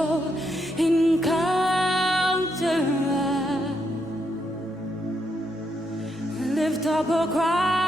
so encounter us. Lift up a cry.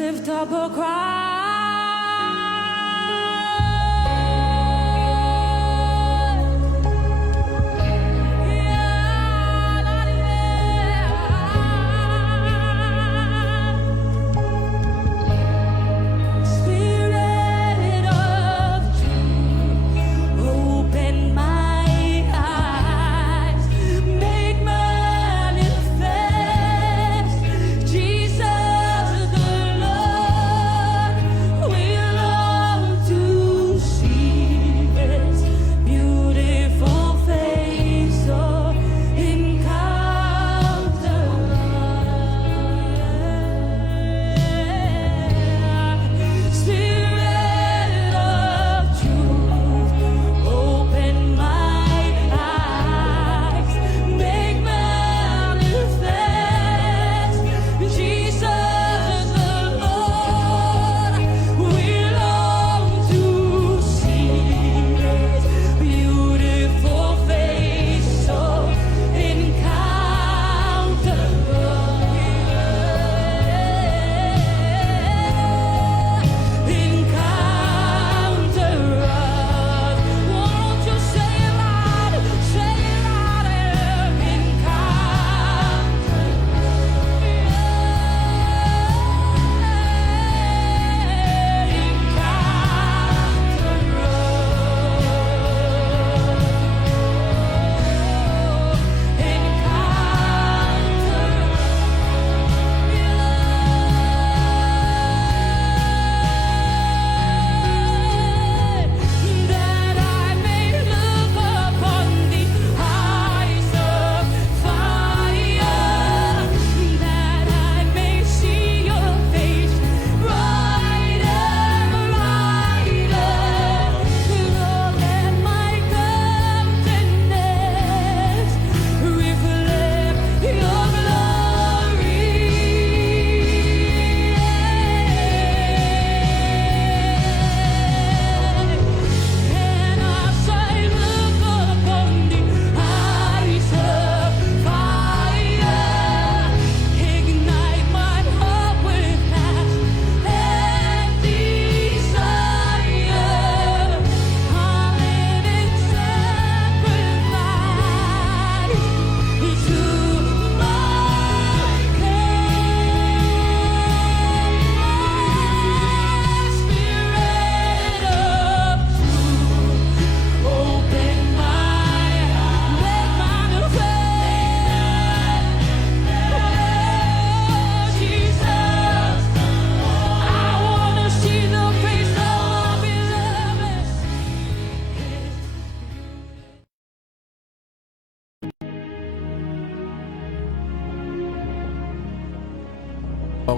Lift up a cry.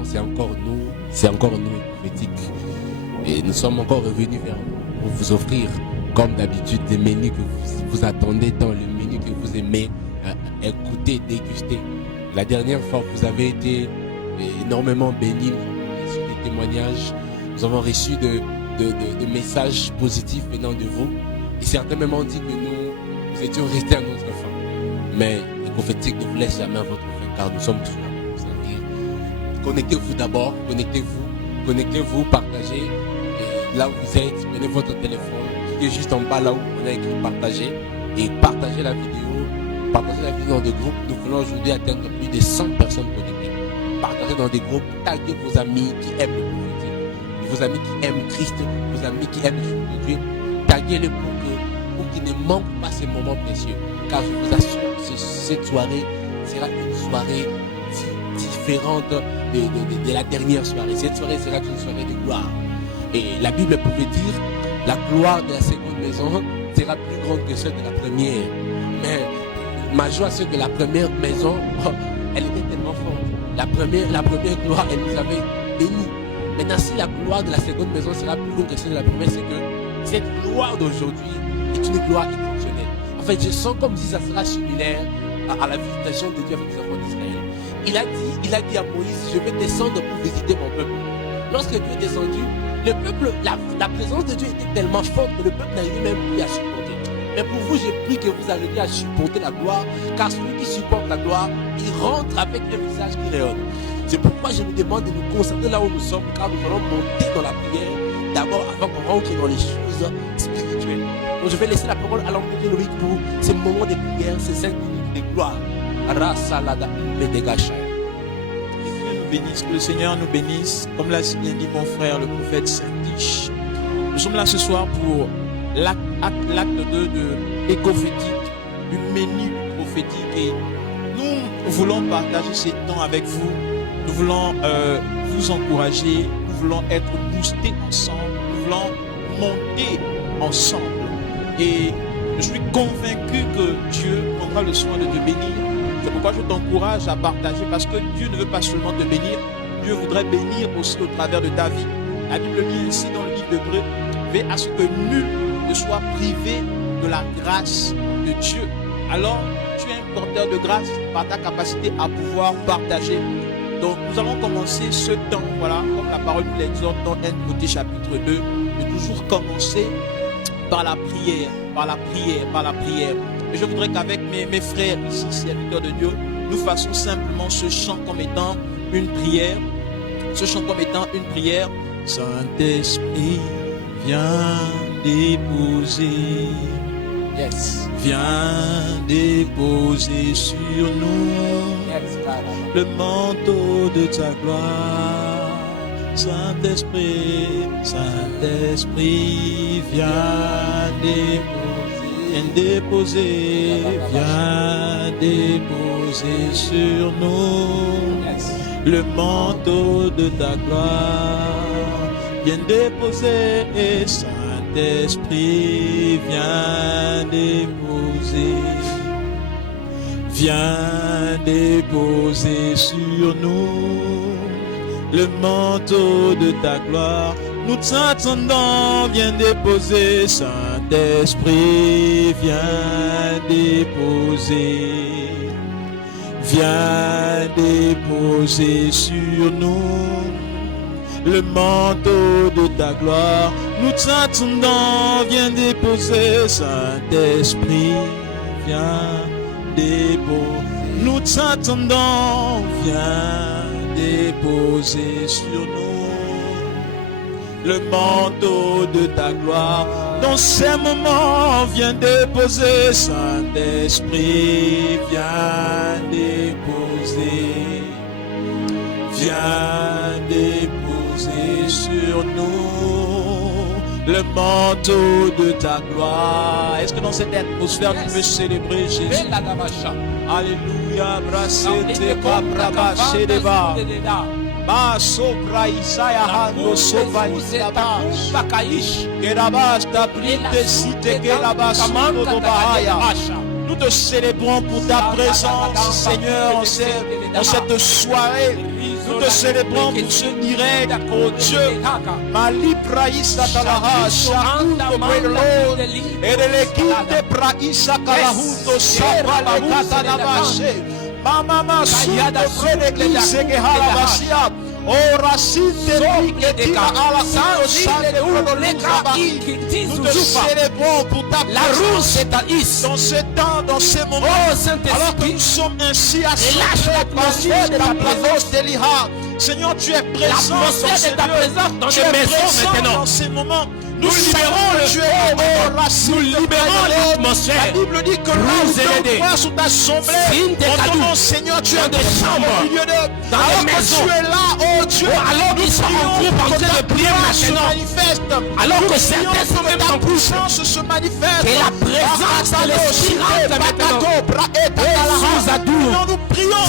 c'est encore nous, prophétique. Et nous sommes encore revenus vers vous pour vous offrir, comme d'habitude, des menus que vous attendez tant, le menu que vous aimez écouter, déguster. La dernière fois, vous avez été énormément bénis, nous avons reçu des témoignages, nous avons reçu de messages positifs venant de vous. Et certains même ont dit que nous étions restés à notre fin. Mais le prophétique ne vous laisse jamais à votre fin, car nous sommes toujours là pour vous servir. Connectez-vous d'abord, connectez-vous, partagez. Et là où vous êtes, prenez votre téléphone, cliquez juste en bas là où on a écrit partager et partagez la vidéo dans des groupes. Nous voulons aujourd'hui atteindre plus de 100 personnes connectées. Partagez dans des groupes, taguez vos amis qui aiment le prophétique, vos amis qui aiment Christ, vos amis qui aiment le Dieu. Taguez-les pour qu'ils ne manquent pas ces moments précieux. Car je vous assure que cette soirée sera une soirée différente de la dernière soirée. Cette soirée sera une soirée de gloire. Et la Bible pouvait dire, la gloire de la seconde maison sera plus grande que celle de la première. Mais ma joie, c'est que la première maison, elle était tellement forte. La première gloire, elle nous avait bénis. Maintenant, si la gloire de la seconde maison sera plus grande que celle de la première, c'est que cette gloire d'aujourd'hui est une gloire exceptionnelle. En fait, je sens comme si ça sera similaire à la visitation de Dieu avec les enfants d'Israël. Il a dit à Moïse, je vais descendre pour visiter mon peuple. Lorsque Dieu est descendu, le peuple, la présence de Dieu était tellement forte que le peuple n'arrivait même plus à supporter. Mais pour vous, j'ai pris que vous arriviez à supporter la gloire, car celui qui supporte la gloire, il rentre avec un visage qui rayonne. C'est pourquoi je vous demande de nous concentrer là où nous sommes, car nous allons monter dans la prière, d'abord avant qu'on rentre dans les choses spirituelles. Donc je vais laisser la parole à l'homme de Loïc pour ces moments de prière, ces 5 minutes de gloire. Que le Seigneur nous bénisse, comme l'a si bien dit mon frère le prophète Saint-Dich. Nous sommes là ce soir pour l'acte 2 de l'épophétique, du menu prophétique, et nous voulons partager ces temps avec vous. Nous voulons vous encourager, nous voulons être boostés ensemble, nous voulons monter ensemble. Et je suis convaincu que Dieu prendra le soin de te bénir. C'est pourquoi je t'encourage à partager, parce que Dieu ne veut pas seulement te bénir, Dieu voudrait bénir aussi au travers de ta vie. La Bible dit ainsi dans le livre d'Hébreux, veille à ce que nul ne soit privé de la grâce de Dieu. Alors, tu es un porteur de grâce par ta capacité à pouvoir partager. Donc, nous allons commencer ce temps, voilà, comme la parole nous l'exhorte dans 1 Timothée chapitre 2, de toujours commencer par la prière, par la prière, par la prière. Et je voudrais qu'avec mes frères ici, serviteurs de Dieu, nous fassions simplement ce chant comme étant une prière. Ce chant comme étant une prière. Saint-Esprit, viens déposer. Yes. Viens déposer sur nous le manteau de ta gloire. Saint-Esprit, Saint-Esprit, viens déposer, viens déposer sur nous le manteau de ta gloire. Viens déposer, Saint-Esprit, viens déposer. Viens déposer sur nous le manteau de ta gloire. Nous t'attendons, viens déposer, Saint-Esprit, viens déposer. Viens déposer sur nous le manteau de ta gloire. Nous t'attendons, viens déposer, Saint-Esprit, viens déposer. Nous t'attendons, viens déposer sur nous le manteau de ta gloire. Dans ces moments, viens déposer, Saint-Esprit, viens déposer. Viens déposer sur nous le manteau de ta gloire. Est-ce que dans cette atmosphère, tu veux célébrer Jésus? Alléluia, brassete, cabraba, chédeva. Ba sopra Isaiah hando sopa Isabas Kerabas ta printe site kerabas do bahaya. Nous te célébrons pour ta présence, Seigneur, en cette soirée. Nous te célébrons pour ce direct, oh Dieu. Mali praïsa talaha, shakuto brelon, et de l'équipe de praïsa kalahuto, sabale katanabashe. Mama suto l'église que halavasia. Oh, racine que tu as à la nous te célébrons pour ta présence dans ce temps, dans ces moments. Alors que nous sommes ainsi assemblés par ta présence de l'Iha. Seigneur, tu es présent dans ces lieux. Tu es présent dans ces moments. Nous libérons le Dieu. Nous libérons l'atmosphère. La Bible dit que là où deux fois sont assemblés, en ton nom, Seigneur, tu es présent au milieu d'eux. Alors que tu es là, oh Dieu, alors qu'ils sont en groupe en train de prier maintenant, alors que certains sont même en puissance se manifeste, et la présence de l'Esprit rentre maintenant. Nous prions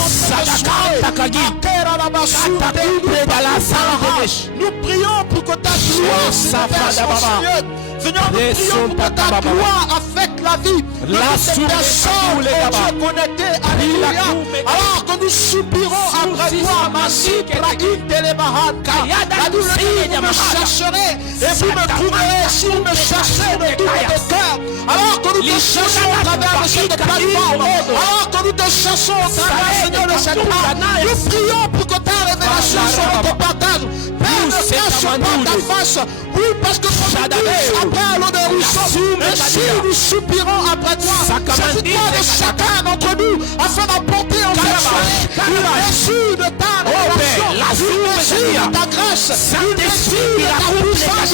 nous prions pour que ta gloire s'éverse, Seigneur. Seigneur, nous prions pour que ta gloire affecte la vie de toutes les personnes, Dieu, connectées. Alléluia. Alors que nous soupirons après toi, Massi, Praïm, Télébahan, la Bible dit, vous me chercherez et vous me trouverez si vous me cherchez de tout votre cœur. Alors que nous te cherchons au travers de cette plateforme, alors que nous te cherchons au travers, Seigneur, de cette âme, nous prions pour que ta révélation soit notre partage. Père, ne cache pas ta face. Oui, parce que comme nous après l'eau de ruisseau, ainsi nous soupirons après toi. Saisis-toi de chacun d'entre nous afin d'apporter en cette soirée une mesure de ta révélation, une mesure de ta grâce, une mesure de ta puissance.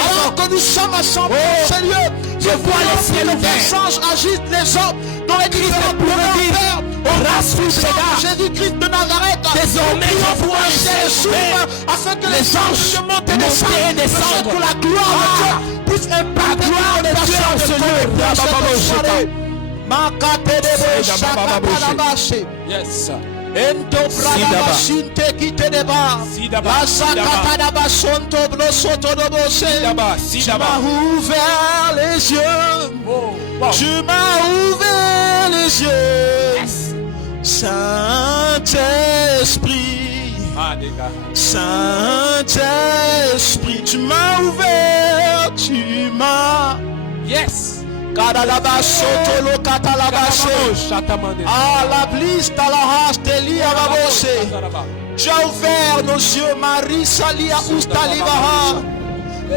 Alors que nous sommes assemblés, Seigneur, je vois les ciels ouverts, agitent les hommes dans les différents plans. Jésus-Christ de Nazareth, désormais nous pouvons afin que les anges montent et descendent, que la gloire de Dieu puisse impacter les personnes, Seigneur. Yes. Ento brada sinte kite deba la sakata daba sonto blosoto dobose. Tu m'as ouvert les yeux. Tu m'as ouvert les yeux. Saint-Esprit, Saint-Esprit, tu m'as ouvert, tu m'as. Yes. Kadalaba soto lo katalabase. Ah, la bliste à la hache teli à la bosse. Tu as ouvert nos yeux, Marie Salia Oustalibaha.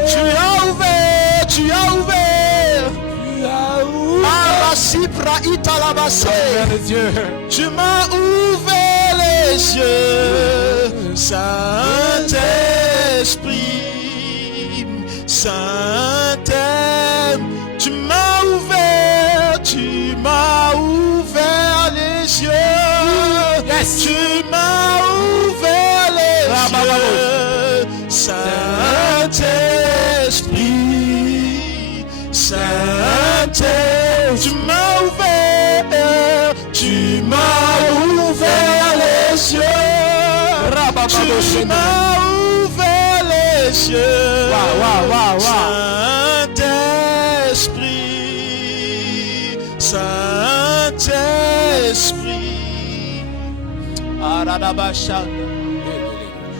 Tu as ouvert, tu as ouvert. Ah, la cipra italabase. Tu m'as ouvert les yeux, Saint-Esprit, Saint-Esprit. Tu m'as ouvert les yeux. Yes. Tu m'as ouvert les yeux. Saint-Esprit, Saint-Esprit, tu m'as ouvert. Tu m'as ouvert les yeux. Tu m'as ouvert les yeux. Saint-Esprit,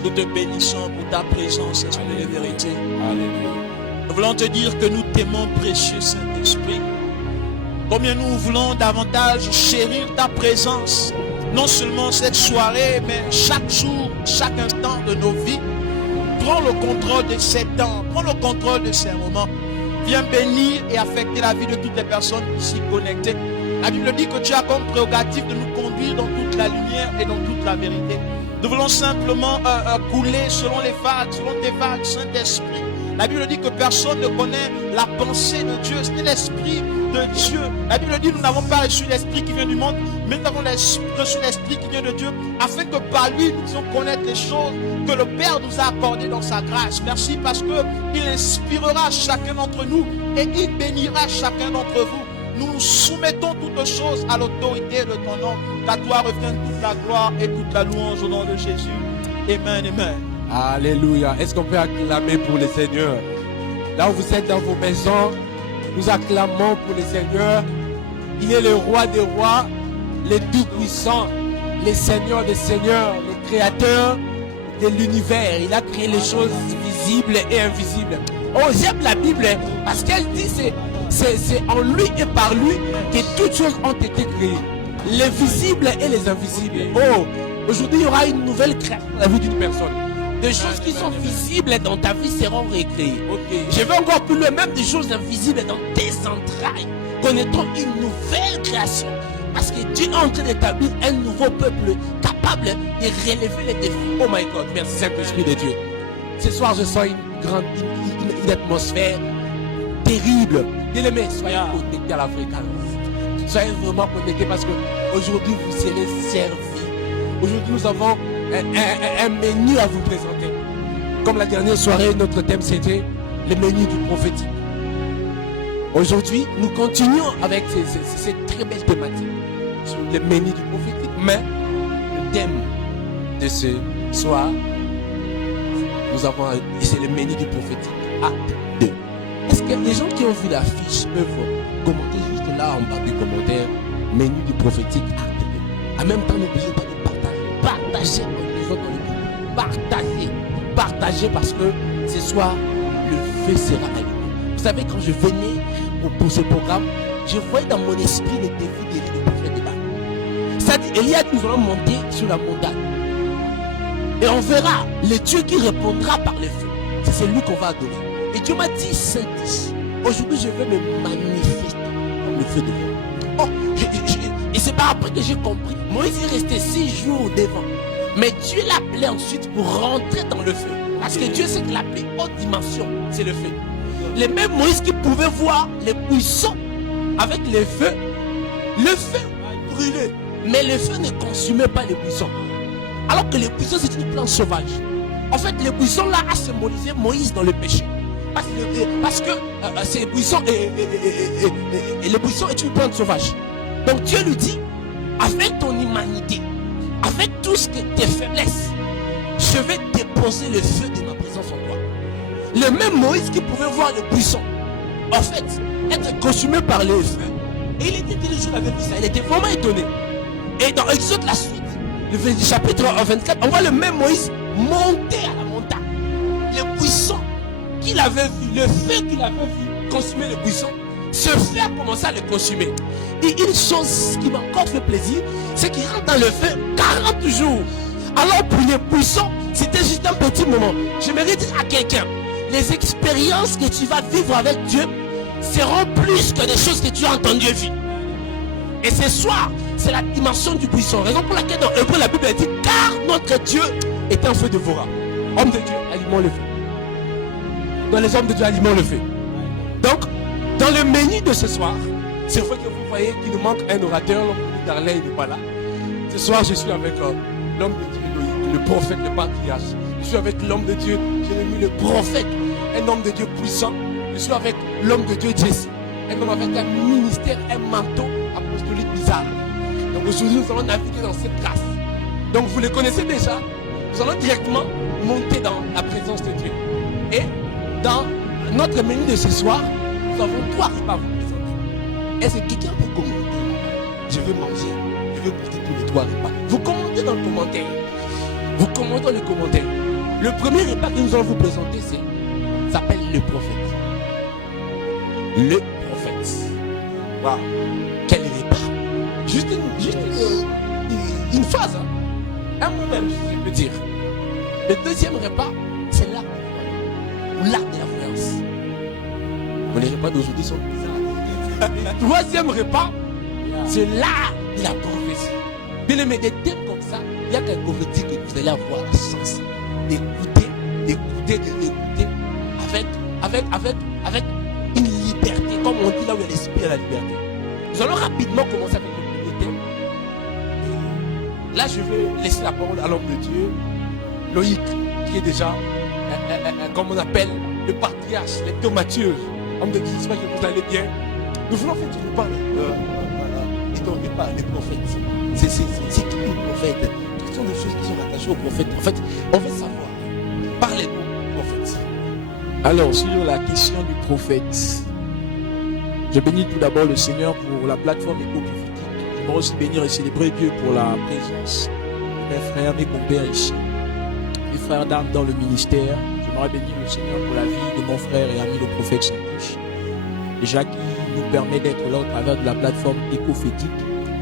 nous te bénissons pour ta présence, Esprit de vérité. Nous voulons te dire que nous t'aimons, précieux Saint-Esprit. Combien nous voulons davantage chérir ta présence, non seulement cette soirée, mais chaque jour, chaque instant de nos vies. Prends le contrôle de ces temps, prends le contrôle de ces moments. Viens bénir et affecter la vie de toutes les personnes ici connectées. La Bible dit que tu as comme prérogative de nous conduire dans toute la lumière et dans toute la vérité. Nous voulons simplement couler selon les vagues, selon tes vagues, Saint-Esprit. La Bible dit que personne ne connaît la pensée de Dieu, c'est l'Esprit de Dieu. La Bible dit que nous n'avons pas reçu l'Esprit qui vient du monde, mais nous avons reçu l'Esprit qui vient de Dieu, afin que par lui nous puissions connaître les choses que le Père nous a accordées dans sa grâce. Merci parce qu'il inspirera chacun d'entre nous et il bénira chacun d'entre vous. nous soumettons toutes choses à l'autorité de ton nom. Qu'à toi revient toute la gloire et toute la louange au nom de Jésus. Amen, amen. Alléluia. Est-ce qu'on peut acclamer pour le Seigneur? Là où vous êtes dans vos maisons, nous acclamons pour le Seigneur. Il est le roi des rois, le tout-puissant, le Seigneur des seigneurs, le créateur de l'univers. Il a créé les choses visibles et invisibles. Oh, j'aime la Bible parce qu'elle dit c'est en lui et par lui que toutes choses ont été créées. Les visibles et les invisibles. Oh, aujourd'hui il y aura une nouvelle création dans la vie d'une personne. Des choses qui sont visibles dans ta vie seront recréées. Je vais encore plus loin, même des choses invisibles dans tes entrailles connaîtront une nouvelle création. Parce que Dieu est en train d'établir un nouveau peuple capable de relever les défis. Oh my God, merci Saint-Esprit de Dieu. Ce soir, je sens une atmosphère terrible. Bien-aimés, soyez connectés à la fréquence. Soyez vraiment connectés parce qu'aujourd'hui, vous serez servis. Aujourd'hui, nous avons un menu à vous présenter. Comme la dernière soirée, notre thème c'était le menu du prophétique. Aujourd'hui, nous continuons avec cette très belle thématique sur le menu du prophétique. Mais le thème de ce soir, c'est le menu du prophétique, acte 2. Est-ce que les gens qui ont vu l'affiche peuvent commenter juste là en bas du commentaire, menu du prophétique, acte 2. En même temps, n'oubliez pas de partager. Partagez les autres dans le groupe. Partagez parce que ce soir, le feu sera allumé. Vous savez, quand je venais pour ce programme, je voyais dans mon esprit les défis des prophètes de Baal. C'est-à-dire, Eliade, nous allons monter sur la montagne. Et on verra le Dieu qui répondra par le feu. C'est celui qu'on va adorer. Et Dieu m'a dit, Saint-Dish, aujourd'hui je vais me manifester comme le feu de Dieu. Oh, et c'est pas après que j'ai compris. Moïse est resté 6 jours devant. Mais Dieu l'a appelé ensuite pour rentrer dans le feu. Parce que Dieu sait que la plus haute dimension, c'est le feu. Les mêmes Moïse qui pouvaient voir les buissons avec le feu brûlait. Mais le feu ne consumait pas les buissons. Alors que les buissons, c'est une plante sauvage. En fait, les buissons là a symbolisé Moïse dans le péché. Parce que ces buissons et les buissons est une plante sauvage. Donc Dieu lui dit, avec ton humanité, avec tout ce que tes faiblesses, je vais déposer le feu de ma présence en toi. Le même Moïse qui pouvait voir le buisson, en fait, être consumé par le feu. Et il était déjà avait vu ça, il était vraiment étonné. Et dans Exode la suite, le chapitre 24, on voit le même Moïse monter à la montagne. Le buisson qu'il avait vu, le feu qu'il avait vu consumer le buisson, ce feu a commencé à le consumer. Et une chose qui m'a encore fait plaisir, c'est qu'il rentre dans le feu 40 jours. Alors pour les buissons, c'était juste un petit moment. J'aimerais dire à quelqu'un, les expériences que tu vas vivre avec Dieu seront plus que des choses que tu as entendues et vues. Et ce soir, c'est la dimension du buisson. Raison pour laquelle dans Hébreu, la Bible dit, car notre Dieu est un feu dévorant. Homme de Dieu, alimente le feu. Dans les hommes de Dieu, alimente le feu. Donc, dans le menu de ce soir, c'est vrai que vous voyez qu'il nous manque un orateur. L'homme de Darley n'est pas là. Ce soir, je suis avec l'homme de Dieu, le prophète, le patriarche. Je suis avec l'homme de Dieu, Jérémie, le prophète, un homme de Dieu puissant. Je suis avec l'homme de Dieu, Jesse, un homme avec un ministère, un manteau apostolique bizarre. Donc aujourd'hui, nous allons naviguer dans cette grâce. Donc vous les connaissez déjà. Nous allons directement monter dans la présence de Dieu. Et dans notre menu de ce soir, nous avons 3 repas à vous présenter. Est-ce que quelqu'un peut commenter? Je veux manger, je veux goûter tous les 3 repas. Vous commentez dans le commentaire. Vous commentez dans le commentaire. Le premier repas que nous allons vous présenter, s'appelle le prophète. Le prophète. Waouh. Quel repas. Juste une phase. Hein. Un mot même, je peux dire. Le deuxième repas, c'est l'arc ou l'arc de l'influence. Les repas d'aujourd'hui sont bizarres. Le troisième repas, c'est l'art de la prophétie. Bien aimé, des thèmes comme ça, il n'y a qu'un prophétique que vous allez avoir la chance d'écouter avec une liberté, comme on dit là où il y a l'esprit et la liberté. Nous allons rapidement commencer avec le premier thème. Là, je vais laisser la parole à l'homme de Dieu, Loïc, qui est déjà, comme on appelle, le patriarche, les thaumaturges. Homme de Dieu, j'espère que vous allez bien. Nous voulons en fait nous parler. Et donc, on parle des prophètes. C'est qui les prophètes? Quelles sont les choses qui sont rattachées aux prophètes? En fait, on veut savoir. Parlez-nous, prophètes. Alors, sur la question du prophète, je bénis tout d'abord le Seigneur pour la plateforme éco-prophétique. J'aimerais aussi bénir et célébrer Dieu pour la présence de mes frères, mes compères ici, mes frères d'âme dans le ministère. J'aimerais bénir le Seigneur pour la vie de mon frère et ami le prophète Saint-Touche, déjà qui nous permet d'être là au travers de la plateforme éco-prophétique,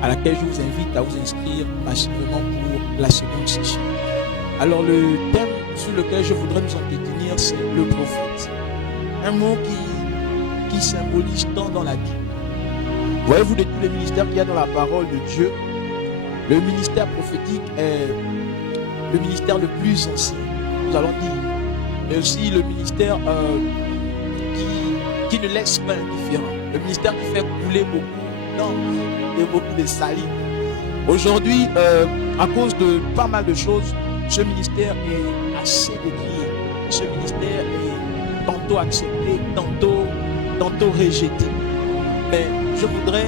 à laquelle je vous invite à vous inscrire massivement pour la seconde session. Alors, le thème sur lequel je voudrais nous entretenir, c'est le prophète. Un mot qui symbolise tant dans la Bible. Voyez-vous, de tous les ministères qu'il y a dans la parole de Dieu, le ministère prophétique est le ministère le plus ancien, nous allons dire, mais aussi le ministère qui ne laisse pas indifférent, le ministère qui fait couler beaucoup d'encre et beaucoup de salive. Aujourd'hui, à cause de pas mal de choses, ce ministère est assez décrié. Ce ministère est tantôt accepté, tantôt rejeté. Mais je voudrais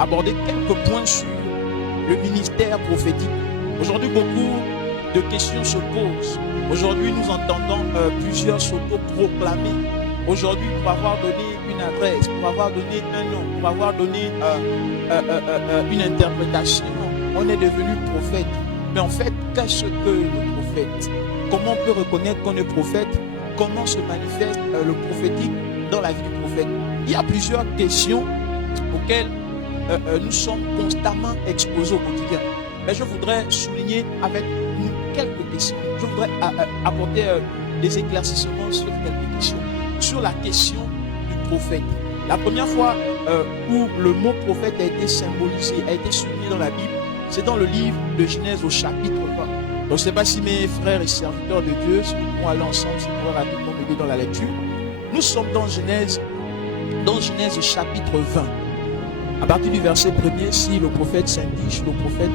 aborder quelques points sur le ministère prophétique. Aujourd'hui, beaucoup de questions se posent. Aujourd'hui, nous entendons plusieurs s'auto-proclamer. Aujourd'hui, pour avoir donné une adresse, pour avoir donné un nom, pour avoir donné une interprétation, on est devenu prophète. Mais en fait, qu'est-ce que le prophète? Comment on peut reconnaître qu'on est prophète? Comment se manifeste le prophétique dans la vie du prophète? Il y a plusieurs questions auxquelles nous sommes constamment exposés au quotidien. Mais je voudrais souligner avec nous quelques questions. Je voudrais apporter des éclaircissements sur quelques questions. Sur la question du prophète. La première fois où le mot prophète a été symbolisé, a été souligné dans la Bible, c'est dans le livre de Genèse au chapitre 20. Donc je ne sais pas si mes frères et serviteurs de Dieu, si nous pouvons aller ensemble, si nous pouvons rapidement m'aider dans la lecture. Nous sommes dans Genèse chapitre 20. À partir du verset 1er, si le prophète s'indiche, le prophète,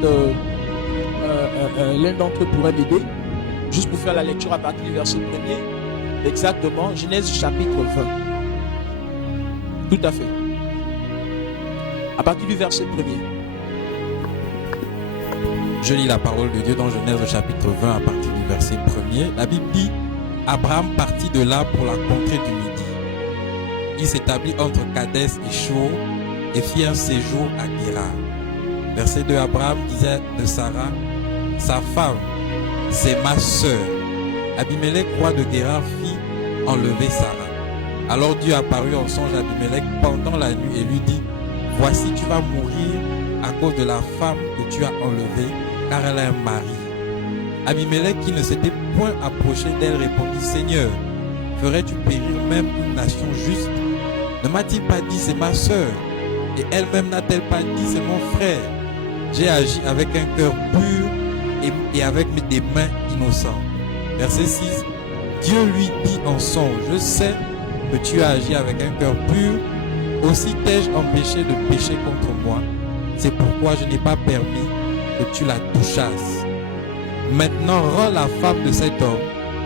l'un d'entre eux pourrait m'aider, juste pour faire la lecture à partir du verset 1er, exactement, Genèse chapitre 20. Tout à fait. À partir du verset 1er. Je lis la parole de Dieu dans Genèse au chapitre 20 à partir du verset 1er. La Bible dit: Abraham partit de là pour la contrée du Midi. Il s'établit entre Kadès et Chour et fit un séjour à Guérar. Verset 2, Abraham disait de Sarah, sa femme, c'est ma sœur. Abimelech, roi de Guérar, fit enlever Sarah. Alors Dieu apparut en songe à Abimelech pendant la nuit et lui dit: Voici, tu vas mourir à cause de la femme que tu as enlevée, car elle a un mari. Abimelech, qui ne s'était point approché d'elle, répondit: Seigneur, ferais-tu périr même une nation juste? Ne m'a-t-il pas dit c'est ma sœur? Et elle-même n'a-t-elle pas dit c'est mon frère? J'ai agi avec un cœur pur et avec des mains innocentes. Verset 6. Dieu lui dit en songe: Je sais que tu as agi avec un cœur pur, aussi t'ai-je empêché de pécher contre moi. C'est pourquoi je n'ai pas permis que tu la touchasses. Maintenant, rends la femme de cet homme,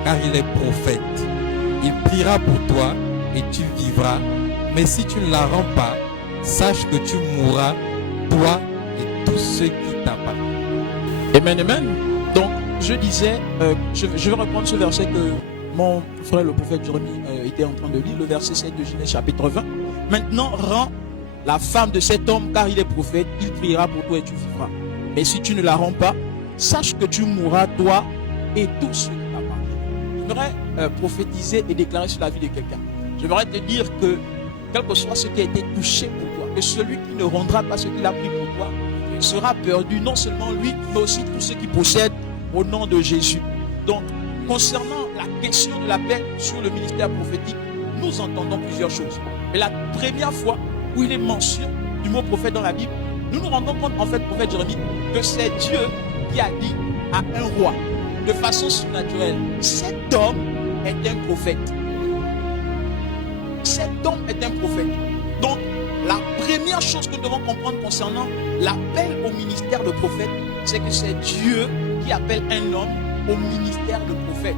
car il est prophète. Il priera pour toi et tu vivras. Mais si tu ne la rends pas, sache que tu mourras, toi et tous ceux qui t'appartiennent. Amen, amen. Donc, je disais, je vais reprendre ce verset que mon frère le prophète Jérémie était en train de lire, le verset 7 de Genèse chapitre 20. Maintenant, rends la femme de cet homme, car il est prophète, il priera pour toi et tu vivras. Mais si tu ne la rends pas, sache que tu mourras, toi et tous ceux qui t'appartiennent. J'aimerais prophétiser et déclarer sur la vie de quelqu'un. J'aimerais te dire que, quel que soit ce qui a été touché pour toi, que celui qui ne rendra pas ce qu'il a pris pour toi sera perdu, non seulement lui, mais aussi tous ceux qui possèdent au nom de Jésus. Donc, concernant la question de l'appel sur le ministère prophétique, nous entendons plusieurs choses. Et la première fois où il est mention du mot prophète dans la Bible, nous nous rendons compte, en fait, prophète Jérémie, que c'est Dieu qui a dit à un roi, de façon surnaturelle: cet homme est un prophète. Cet homme est un prophète. Donc, la première chose que nous devons comprendre concernant l'appel au ministère de prophète, c'est que c'est Dieu qui appelle un homme au ministère de prophète.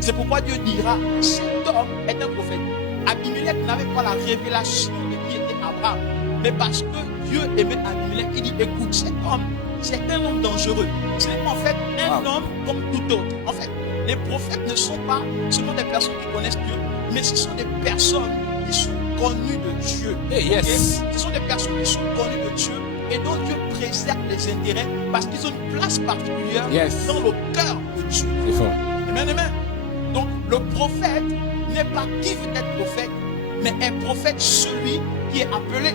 C'est pourquoi Dieu dira: cet homme est un prophète. Abimelech n'avait pas la révélation de qui était Abraham. Mais parce que Dieu aimait Abimelech, il dit, écoute, cet homme, c'est un homme dangereux. C'est en fait un homme comme tout autre. En fait, les prophètes ne sont pas seulement des personnes qui connaissent Dieu, mais ce sont des personnes qui sont connues de Dieu. Yes. Ce sont des personnes qui sont connues de Dieu et dont Dieu préserve les intérêts parce qu'ils ont une place particulière dans le cœur de Dieu. C'est fort. Amen, amen. Donc, le prophète n'est pas qui veut être prophète, mais est prophète celui qui est appelé.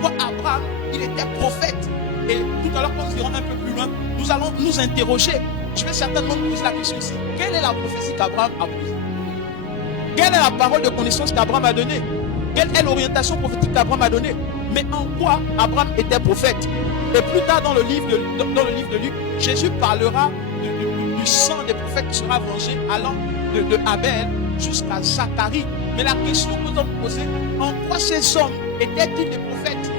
Pourquoi Abraham, il était prophète. Et tout à l'heure, quand nous irons un peu plus loin, nous allons nous interroger. Je vais certainement nous poser la question ici. Quelle est la prophétie qu'Abraham a posée? Quelle est la parole de connaissance qu'Abraham a donnée? Quelle est l'orientation prophétique qu'Abraham a donnée? Mais en quoi Abraham était prophète? Et plus tard dans le livre de Luc, Jésus parlera du sang des prophètes qui sera vengé allant de Abel jusqu'à Zacharie. Mais la question que nous avons posée, en quoi ces hommes étaient-ils des prophètes?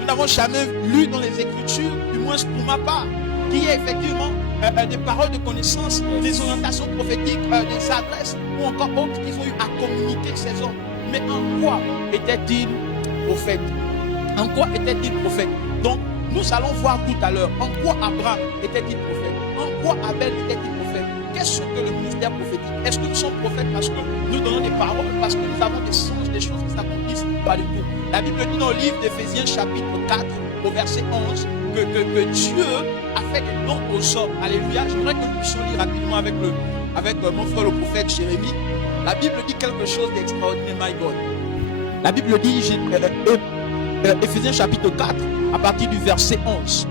Nous n'avons jamais lu dans les Écritures, du moins pour ma part, qu'il y ait effectivement des paroles de connaissance, des orientations prophétiques, des adresses ou encore autres qu'ils ont eu à communiquer ces hommes. Mais en quoi étaient-ils prophètes? En quoi étaient-ils prophètes? Donc, nous allons voir tout à l'heure en quoi Abraham était-il prophète, en quoi Abel était-il prophète. Qu'est-ce que le ministère prophétique? Est-ce que nous sommes prophètes parce que nous donnons des paroles, parce que nous avons des songes, des choses qui s'accomplissent? Pas du tout. La Bible dit dans le livre d'Éphésiens chapitre 4 au verset 11 que Dieu a fait des dons aux hommes. Alléluia. J'aimerais que nous puissions lire rapidement avec mon frère le prophète Jérémie. La Bible dit quelque chose d'extraordinaire, my God. La Bible dit, Éphésiens chapitre 4, à partir du verset 11.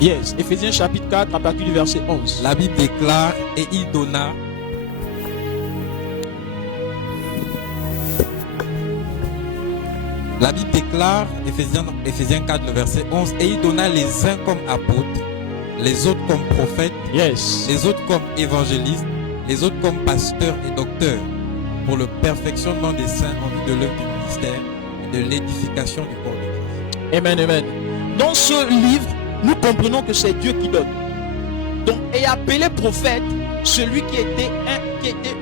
Yes, Éphésiens chapitre 4, à partir du verset 11. La Bible déclare, et il donna La Bible déclare, Éphésiens 4, le verset 11, et il donna les uns comme apôtres, les autres comme prophètes, les autres comme évangélistes, les autres comme pasteurs et docteurs, pour le perfectionnement des saints en vue de l'œuvre du ministère et de l'édification du corps de Christ. Amen, amen. Dans ce livre, nous comprenons que c'est Dieu qui donne. Donc, et appelé prophète, celui qui était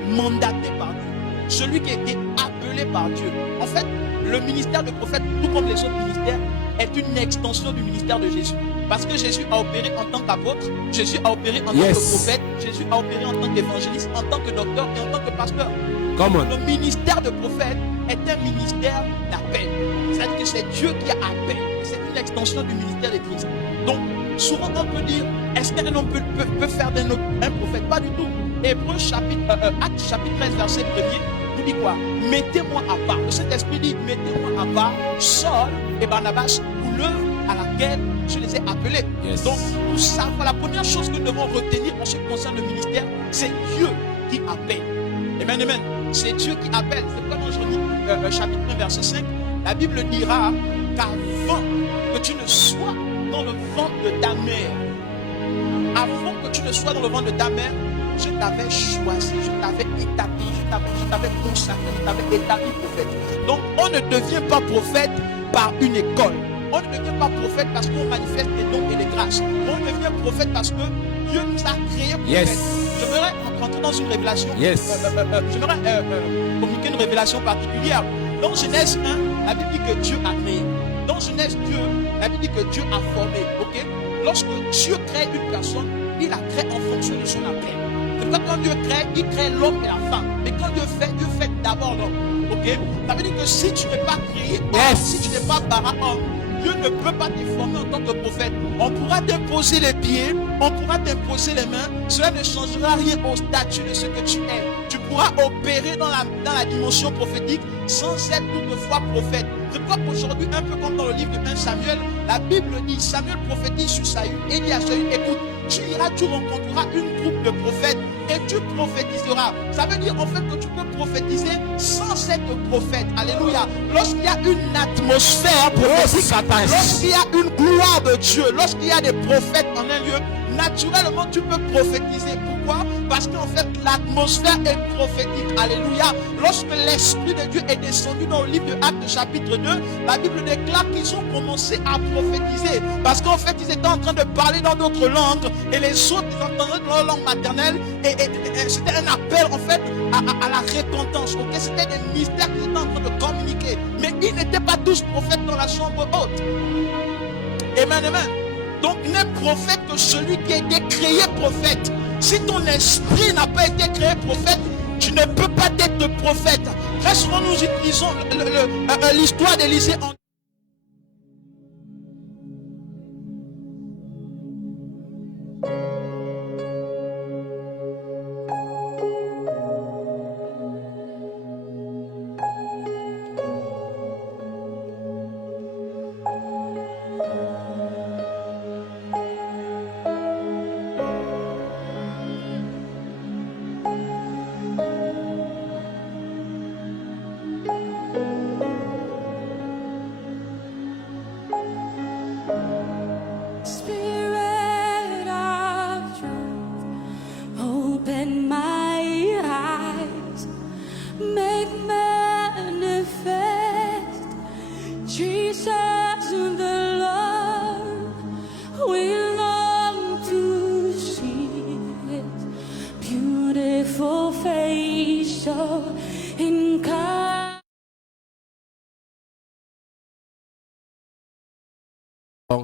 mandaté par Dieu, celui qui était appelé par Dieu. En fait, le ministère de prophète, tout comme les autres ministères, est une extension du ministère de Jésus. Parce que Jésus a opéré en tant qu'apôtre, Jésus a opéré en tant que prophète, Jésus a opéré en tant qu'évangéliste, en tant que docteur et en tant que pasteur. Le ministère de prophète est un ministère d'appel. C'est-à-dire que c'est Dieu qui a appelé. C'est une extension du ministère de Christ. Donc, souvent on peut dire, est-ce qu'un homme peut faire d'un autre un prophète? Pas du tout. Hébreux Actes chapitre 13, verset 1er, nous dit quoi? Mettez-moi à part. Le Saint-Esprit dit, mettez-moi à part Saul et Barnabas pour l'œuvre à laquelle je les ai appelés. Donc, nous savons, la première chose que nous devons retenir en ce qui concerne le ministère, c'est Dieu qui appelle. Amen, amen. C'est Dieu qui appelle. C'est pourquoi dans Jean chapitre 1, verset 5, la Bible dira qu'avant que tu ne sois dans le ventre de ta mère, avant que tu ne sois dans le ventre de ta mère, je t'avais choisi, je t'avais établi, je t'avais consacré, je t'avais établi prophète. Donc, on ne devient pas prophète par une école. On ne devient pas prophète parce qu'on manifeste des dons et des grâces. On devient prophète parce que Dieu nous a créés prophètes. J'aimerais rentrer dans une révélation. J'aimerais communiquer une révélation particulière. Dans Genèse 1, la Bible dit que Dieu a créé. Dans Genèse 2, la Bible dit que Dieu a formé. Okay? Lorsque Dieu crée une personne, il la crée en fonction de son appel. C'est pas quand Dieu crée, il crée l'homme et la femme. Mais quand Dieu fait d'abord l'homme. Okay? Ça veut dire que si tu n'es pas créé, si tu n'es pas bara homme, Dieu ne peut pas te former en tant que prophète. On pourra t'imposer les pieds, on pourra t'imposer les mains. Cela ne changera rien au statut de ce que tu es. Tu pourras opérer dans la dimension prophétique sans être toutefois prophète. C'est pourquoi aujourd'hui, un peu comme dans le livre de 1 Samuel, la Bible dit, Samuel prophétise sur Saül et dit à Saül, écoute, tu iras, tu rencontreras une troupe de prophètes et tu prophétiseras. Ça veut dire en fait que tu peux prophétiser sans être prophète. Alléluia. Lorsqu'il y a une atmosphère prophétique, lorsqu'il y a une gloire de Dieu, lorsqu'il y a des prophètes en un lieu, naturellement tu peux prophétiser. Pourquoi? Parce qu'en fait, l'atmosphère est prophétique. Alléluia. Lorsque l'Esprit de Dieu est descendu dans le livre de Actes chapitre 2, la Bible déclare qu'ils ont commencé à prophétiser. Parce qu'en fait, ils étaient en train de parler dans d'autres langues et les autres, ils entendaient dans leur langue maternelle. Et c'était un appel, en fait, à la repentance. Okay? C'était des mystères qu'ils étaient en train de communiquer. Mais ils n'étaient pas tous prophètes dans la chambre haute. Amen, amen. Donc, n'est prophète que celui qui a été créé prophète. Si ton esprit n'a pas été créé prophète, tu ne peux pas être prophète. Très souvent, nous utilisons l'histoire d'Élisée en Spirit of truth, open my eyes, make manifest Jesus the Lord. We long to see His beautiful face show in color.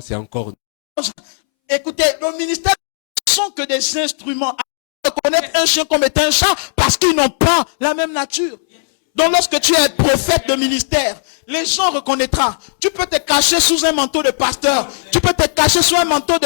C'est encore Écoutez, le ministère ne sont que des instruments. À reconnaître un chien comme étant un chat parce qu'ils n'ont pas la même nature. Donc lorsque tu es prophète de ministère, les gens reconnaîtront. Tu peux te cacher sous un manteau de pasteur. Tu peux te cacher sous un manteau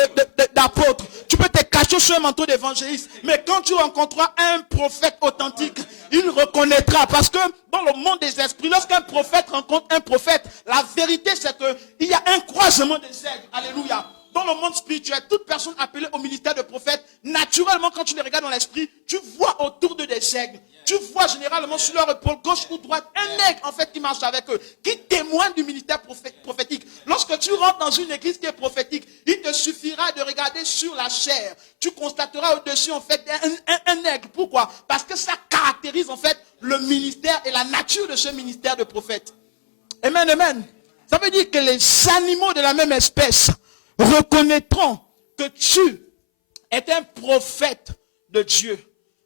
d'apôtre. Tu peux te cacher sous un manteau d'évangéliste. Mais quand tu rencontreras un prophète authentique, il reconnaîtra. Parce que dans le monde des esprits, lorsqu'un prophète rencontre un prophète, la vérité c'est qu'il y a un croisement des aigles. Alléluia. Dans le monde spirituel, toute personne appelée au ministère de prophète, naturellement, quand tu les regardes dans l'esprit, tu vois autour d'eux des aigles. Tu vois généralement sur leur épaule gauche ou droite un aigle en fait qui marche avec eux, qui témoigne du ministère prophétique. Lorsque tu rentres dans une église qui est prophétique, il te suffira de regarder sur la chair. Tu constateras au-dessus en fait un aigle. Pourquoi? Parce que ça caractérise en fait le ministère et la nature de ce ministère de prophète. Amen, amen. Ça veut dire que les animaux de la même espèce reconnaîtront que tu es un prophète de Dieu.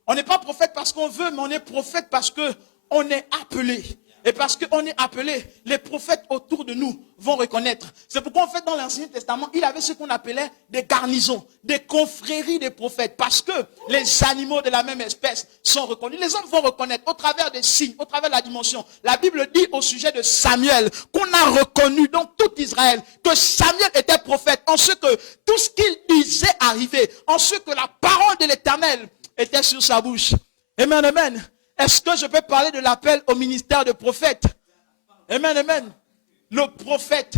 On n'est pas prophète parce qu'on veut, mais on est prophète parce qu'on est appelé. Et parce qu'on est appelé, les prophètes autour de nous vont reconnaître. C'est pourquoi en fait dans l'Ancien Testament, il avait ce qu'on appelait des garnisons, des confréries des prophètes. Parce que les animaux de la même espèce sont reconnus. Les hommes vont reconnaître au travers des signes, au travers de la dimension. La Bible dit au sujet de Samuel qu'on a reconnu dans tout Israël que Samuel était prophète. En ce que tout ce qu'il disait arrivait. En ce que la parole de l'Éternel était sur sa bouche. Amen, amen. Est-ce que je peux parler de l'appel au ministère de prophète? Amen, amen. Le prophète.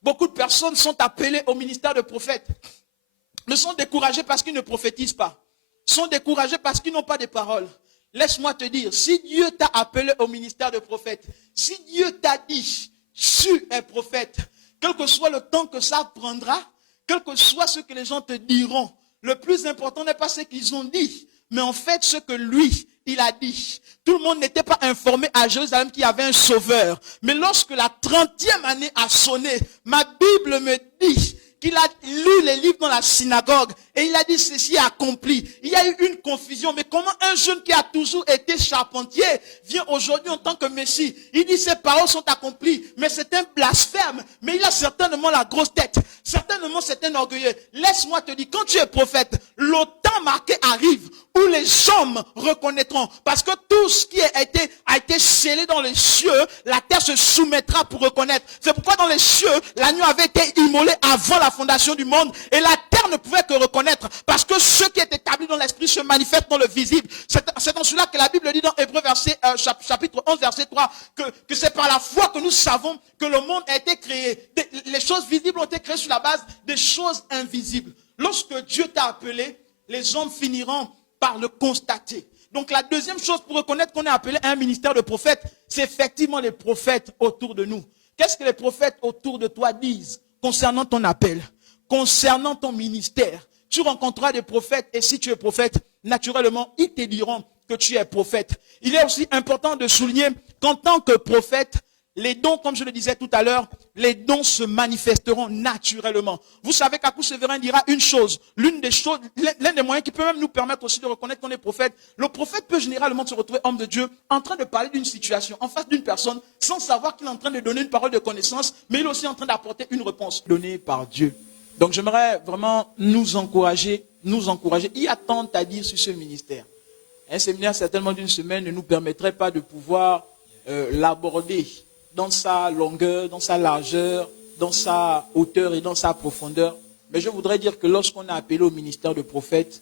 Beaucoup de personnes sont appelées au ministère de prophète. Mais sont découragées parce qu'ils ne prophétisent pas. Sont découragées parce qu'ils n'ont pas de paroles. Laisse-moi te dire, si Dieu t'a appelé au ministère de prophète, si Dieu t'a dit, tu es prophète, quel que soit le temps que ça prendra, quel que soit ce que les gens te diront, le plus important n'est pas ce qu'ils ont dit, mais en fait ce que lui, il a dit. Tout le monde n'était pas informé à Jérusalem qu'il y avait un sauveur. Mais lorsque la 30e année a sonné, ma Bible me dit qu'il a lu les livres dans la synagogue et il a dit ceci est accompli. Il y a eu une confusion. Mais comment un jeune qui a toujours été charpentier vient aujourd'hui en tant que Messie? Il dit ces paroles sont accomplies. Mais c'est un blasphème. Mais il a certainement la grosse tête. Certainement c'est un orgueilleux. Laisse-moi te dire, quand tu es prophète, le temps marqué arrive où les hommes reconnaîtront. Parce que tout ce qui a été scellé dans les cieux, la terre se soumettra pour reconnaître. C'est pourquoi dans les cieux, l'agneau avait été immolé avant la fondation du monde et la terre ne pouvait que reconnaître parce que ce qui est établi dans l'esprit se manifeste dans le visible. C'est dans cela que la Bible dit dans Hébreux chapitre 11 verset 3 que c'est par la foi que nous savons que le monde a été créé. Les choses visibles ont été créées sur la base des choses invisibles. Lorsque Dieu t'a appelé, les hommes finiront par le constater. Donc la deuxième chose pour reconnaître qu'on est appelé à un ministère de prophète, c'est effectivement les prophètes autour de nous. Qu'est-ce que les prophètes autour de toi disent concernant ton appel, concernant ton ministère? tu rencontreras des prophètes. Et si tu es prophète, naturellement, ils te diront que tu es prophète. Il est aussi important de souligner qu'en tant que prophète, les dons, comme je le disais tout à l'heure, les dons se manifesteront naturellement. Vous savez qu'Akou Sévérin dira une chose, l'un des moyens qui peut même nous permettre aussi de reconnaître qu'on est prophète. Le prophète peut généralement se retrouver homme de Dieu en train de parler d'une situation en face d'une personne sans savoir qu'il est en train de donner une parole de connaissance, mais il est aussi en train d'apporter une réponse donnée par Dieu. Donc j'aimerais vraiment nous encourager. Il y a tant à dire sur ce ministère. Un séminaire certainement d'une semaine ne nous permettrait pas de pouvoir l'aborder dans sa longueur, dans sa largeur, dans sa hauteur et dans sa profondeur. Mais je voudrais dire que lorsqu'on a appelé au ministère de prophète,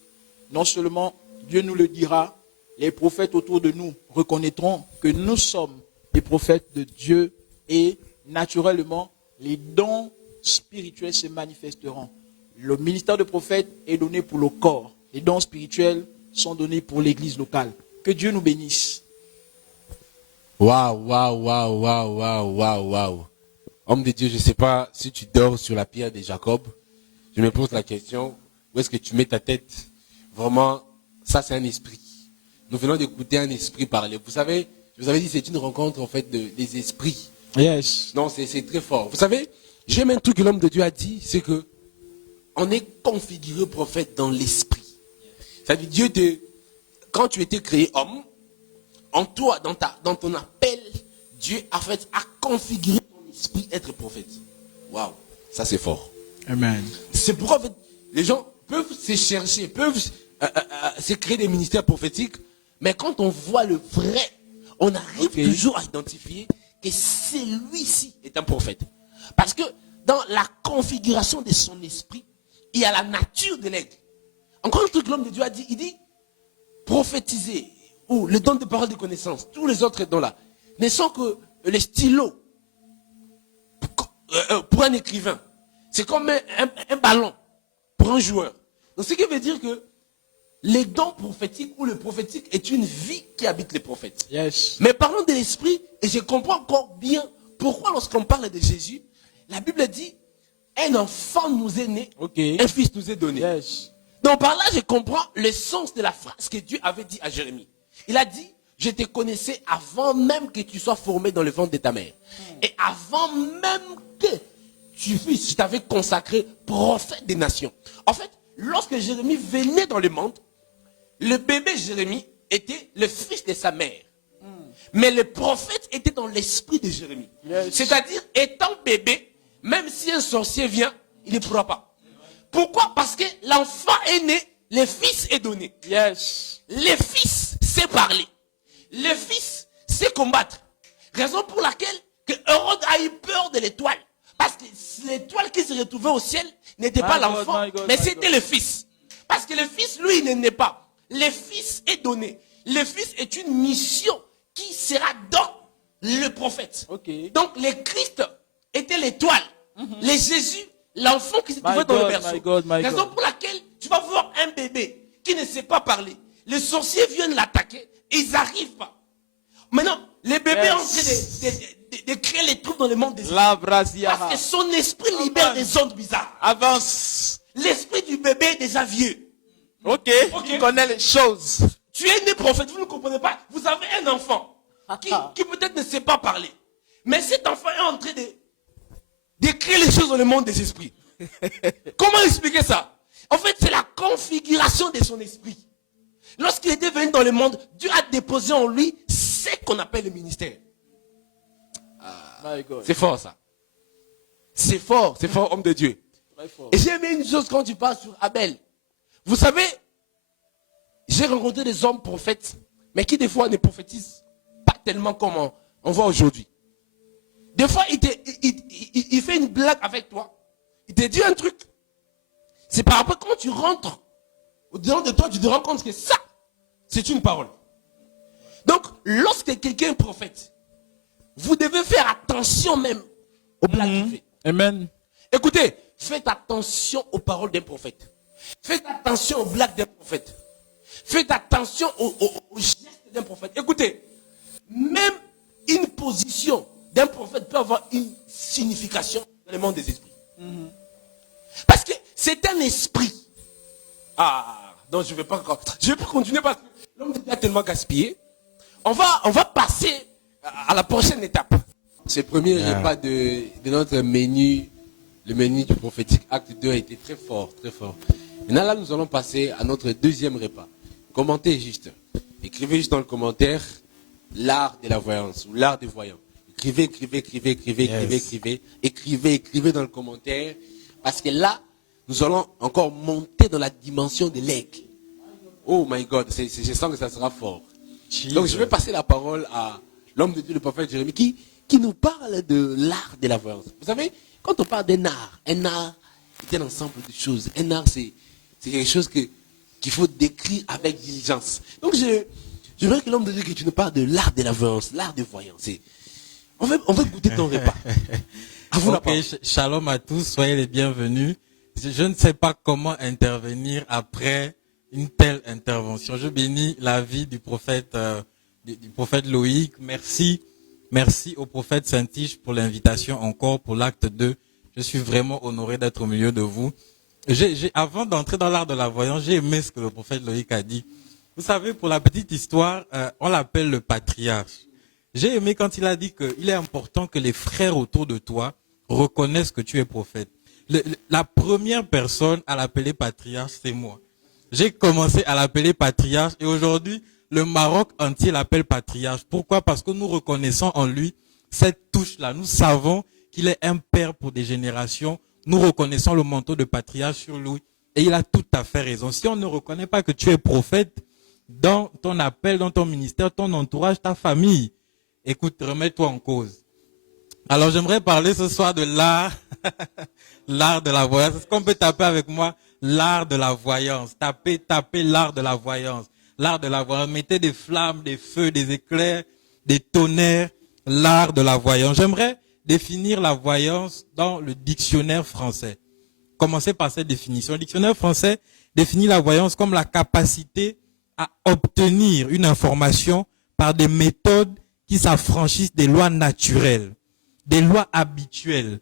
non seulement Dieu nous le dira, les prophètes autour de nous reconnaîtront que nous sommes des prophètes de Dieu et naturellement, les dons spirituels se manifesteront. Le ministère de prophète est donné pour le corps. Les dons spirituels sont donnés pour l'église locale. Que Dieu nous bénisse. Waouh, waouh, waouh, waouh, waouh, waouh, waouh. Homme de Dieu, je ne sais pas si tu dors sur la pierre de Jacob. Je me pose la question, où est-ce que tu mets ta tête? Vraiment, ça c'est un esprit. Nous venons d'écouter un esprit parler. Vous savez, je vous avais dit, c'est une rencontre en fait des esprits. Yes. Non, c'est très fort. Vous savez, j'aime un truc que l'homme de Dieu a dit, c'est que on est configuré prophète dans l'esprit. C'est-à-dire, quand tu étais créé homme, en toi, dans ton appel, Dieu a configuré ton esprit être prophète. Waouh, ça c'est fort. Amen. C'est pourquoi en fait, les gens peuvent se chercher, peuvent se créer des ministères prophétiques, mais quand on voit le vrai, on arrive toujours à identifier que celui-ci est un prophète. Parce que dans la configuration de son esprit, il y a la nature de l'aigle. Encore un truc que l'homme de Dieu a dit, il dit prophétiser, ou le don de parole de connaissance, tous les autres dons là, ne sont que les stylos pour un écrivain. C'est comme un ballon pour un joueur. Donc ce qui veut dire que les dons prophétiques ou le prophétique est une vie qui habite les prophètes. Yes. Mais parlons de l'esprit, et je comprends encore bien pourquoi lorsqu'on parle de Jésus, la Bible dit, un enfant nous est né, un fils nous est donné. Yes. Donc par là, je comprends le sens de la phrase que Dieu avait dit à Jérémie. Il a dit, je te connaissais avant même que tu sois formé dans le ventre de ta mère. Et avant même que tu fusses, je t'avais consacré prophète des nations. En fait, lorsque Jérémie venait dans le monde, le bébé Jérémie était le fils de sa mère. Mais le prophète était dans l'esprit de Jérémie. Yes. C'est-à-dire, étant bébé, même si un sorcier vient, il ne pourra pas. Pourquoi? Parce que l'enfant est né, le fils est donné. Yes. Le fils sait parler. Le fils sait combattre. Raison pour laquelle que Hérode a eu peur de l'étoile. Parce que l'étoile qui se retrouvait au ciel n'était pas l'enfant, mais c'était le fils. Parce que le fils, lui, il n'est pas. Le fils est donné. Le fils est une mission qui sera dans le prophète. Donc, le Christ était l'étoile. Le Jésus, l'enfant qui se trouvait dans le berceau. Raison pour laquelle tu vas voir un bébé qui ne sait pas parler. Les sorciers viennent l'attaquer. Ils n'arrivent pas. Maintenant, les bébés ont en train de créer les trucs dans le monde des esprits. Parce que son esprit libère des ondes bizarres. Avance. L'esprit du bébé est déjà vieux. Il connaît les choses. Tu es né prophète, vous ne comprenez pas. Vous avez un enfant qui peut-être ne sait pas parler. Mais cet enfant est en train de créer les choses dans le monde des esprits. Comment expliquer ça? En fait, c'est la configuration de son esprit. Lorsqu'il était venu dans le monde, Dieu a déposé en lui ce qu'on appelle le ministère. C'est fort ça. C'est fort, homme de Dieu. Et j'ai aimé une chose quand tu parles sur Abel. Vous savez, j'ai rencontré des hommes prophètes, mais qui des fois ne prophétisent pas tellement comme on voit aujourd'hui. Des fois, il fait une blague avec toi. Il te dit un truc. C'est par rapport quand tu rentres au-dedans de toi, tu te rends compte que ça, c'est une parole. Donc, lorsque quelqu'un est prophète, vous devez faire attention même aux blagues qu'il fait. Amen. Écoutez, faites attention aux paroles d'un prophète. Faites attention aux blagues d'un prophète. Faites attention aux gestes d'un prophète. Écoutez, même une position d'un prophète peut avoir une signification dans le monde des esprits. Parce que c'est un esprit. Ah, donc je ne vais pas encore. Je vais pas continuer parce que l'homme de Dieu a tellement gaspillé. On va passer à la prochaine étape. Ce premier repas de notre menu, le menu du prophétique acte 2 a été très fort, très fort. Maintenant là, nous allons passer à notre deuxième repas. Commentez juste. Écrivez juste dans le commentaire l'art de la voyance ou l'art des voyants. Écrivez dans le commentaire. Parce que là, nous allons encore monter dans la dimension de l'aigle. Oh my God, je sens que ça sera fort. Donc je vais passer la parole à l'homme de Dieu, le prophète Jérémie, qui nous parle de l'art de la voyance. Vous savez, quand on parle un art est un ensemble de choses. Un art, c'est quelque chose qu'il faut décrire avec diligence. Donc je veux que l'homme de Dieu, que tu nous parles de l'art de la voyance, l'art de voyance. On veut goûter ton repas. À vous la parole. Shalom à tous, soyez les bienvenus. Je ne sais pas comment intervenir après une telle intervention. Je bénis la vie du prophète Loïc. Merci au prophète Saint-Tige pour l'invitation encore pour l'acte 2. Je suis vraiment honoré d'être au milieu de vous. Avant d'entrer dans l'art de la voyance, j'ai aimé ce que le prophète Loïc a dit. Vous savez, pour la petite histoire, on l'appelle le patriarche. J'ai aimé quand il a dit qu'il est important que les frères autour de toi reconnaissent que tu es prophète. La première personne à l'appeler patriarche, c'est moi. J'ai commencé à l'appeler patriarche et aujourd'hui, le Maroc entier l'appelle patriarche. Pourquoi? Parce que nous reconnaissons en lui cette touche-là. Nous savons qu'il est un père pour des générations. Nous reconnaissons le manteau de patriarche sur lui et il a tout à fait raison. Si on ne reconnaît pas que tu es prophète dans ton appel, dans ton ministère, ton entourage, ta famille, écoute, remets-toi en cause. Alors j'aimerais parler ce soir de l'art, l'art de la voyance. Est-ce qu'on peut taper avec moi l'art de la voyance? Tapez l'art de la voyance. L'art de la voyance. Mettez des flammes, des feux, des éclairs, des tonnerres. L'art de la voyance. J'aimerais définir la voyance dans le dictionnaire français. Commencez par cette définition. Le dictionnaire français définit la voyance comme la capacité à obtenir une information par des méthodes qui s'affranchissent des lois naturelles, des lois habituelles.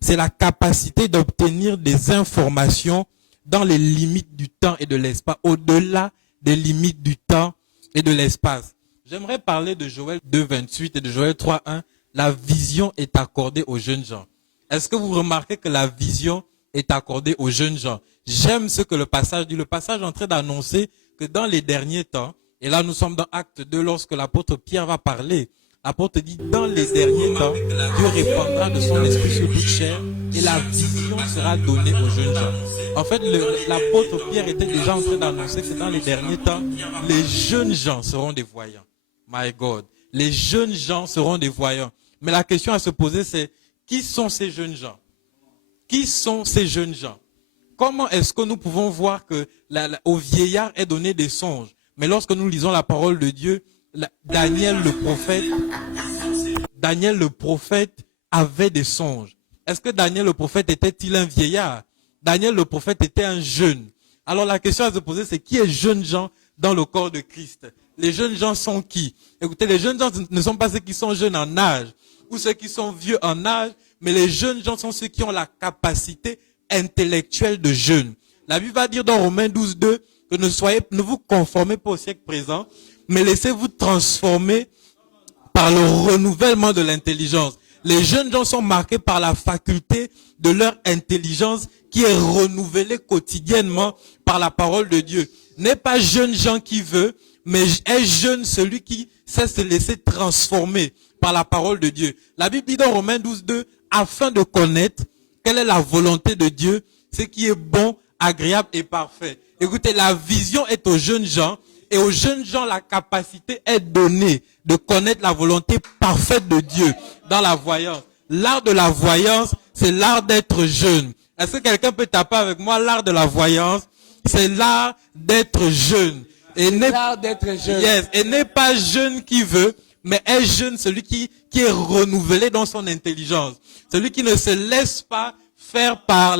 C'est la capacité d'obtenir des informations dans les limites du temps et de l'espace, au-delà des limites du temps et de l'espace. J'aimerais parler de Joël 2,28 et de Joël 3,1. La vision est accordée aux jeunes gens. Est-ce que vous remarquez que la vision est accordée aux jeunes gens? J'aime ce que le passage dit. Le passage est en train d'annoncer que dans les derniers temps, et là nous sommes dans Acte 2 lorsque l'apôtre Pierre va parler, l'apôtre dit dans les derniers temps, Dieu répandra de son esprit sur toute chair et la vision sera donnée aux jeunes gens. En fait, l'apôtre Pierre était déjà en train d'annoncer que dans les derniers temps, les jeunes gens seront des voyants. My God, les jeunes gens seront des voyants. Mais la question à se poser, c'est qui sont ces jeunes gens? Qui sont ces jeunes gens? Comment est-ce que nous pouvons voir que au vieillard est donné des songes? Mais lorsque nous lisons la parole de Dieu, Daniel le prophète avait des songes. Est-ce que Daniel le prophète était-il un vieillard? Daniel le prophète était un jeune. Alors la question à se poser, c'est qui est jeunes gens dans le corps de Christ? Les jeunes gens sont qui? Écoutez, les jeunes gens ne sont pas ceux qui sont jeunes en âge ou ceux qui sont vieux en âge, mais les jeunes gens sont ceux qui ont la capacité intellectuelle de jeunes. La Bible va dire dans Romains 12,2 que ne vous conformez pas au siècle présent, mais laissez-vous transformer par le renouvellement de l'intelligence. Les jeunes gens sont marqués par la faculté de leur intelligence qui est renouvelée quotidiennement par la parole de Dieu. N'est pas jeune gens qui veut, mais est jeune celui qui sait se laisser transformer par la parole de Dieu. La Bible dit dans Romains 12,2, afin de connaître quelle est la volonté de Dieu, ce qui est bon, agréable et parfait. Écoutez, la vision est aux jeunes gens et aux jeunes gens, la capacité est donnée de connaître la volonté parfaite de Dieu dans la voyance. L'art de la voyance, c'est l'art d'être jeune. Est-ce que quelqu'un peut taper avec moi l'art de la voyance? C'est l'art d'être jeune. Et L'art d'être jeune. Yes, et n'est pas jeune qui veut, mais est jeune celui qui est renouvelé dans son intelligence. Celui qui ne se laisse pas faire par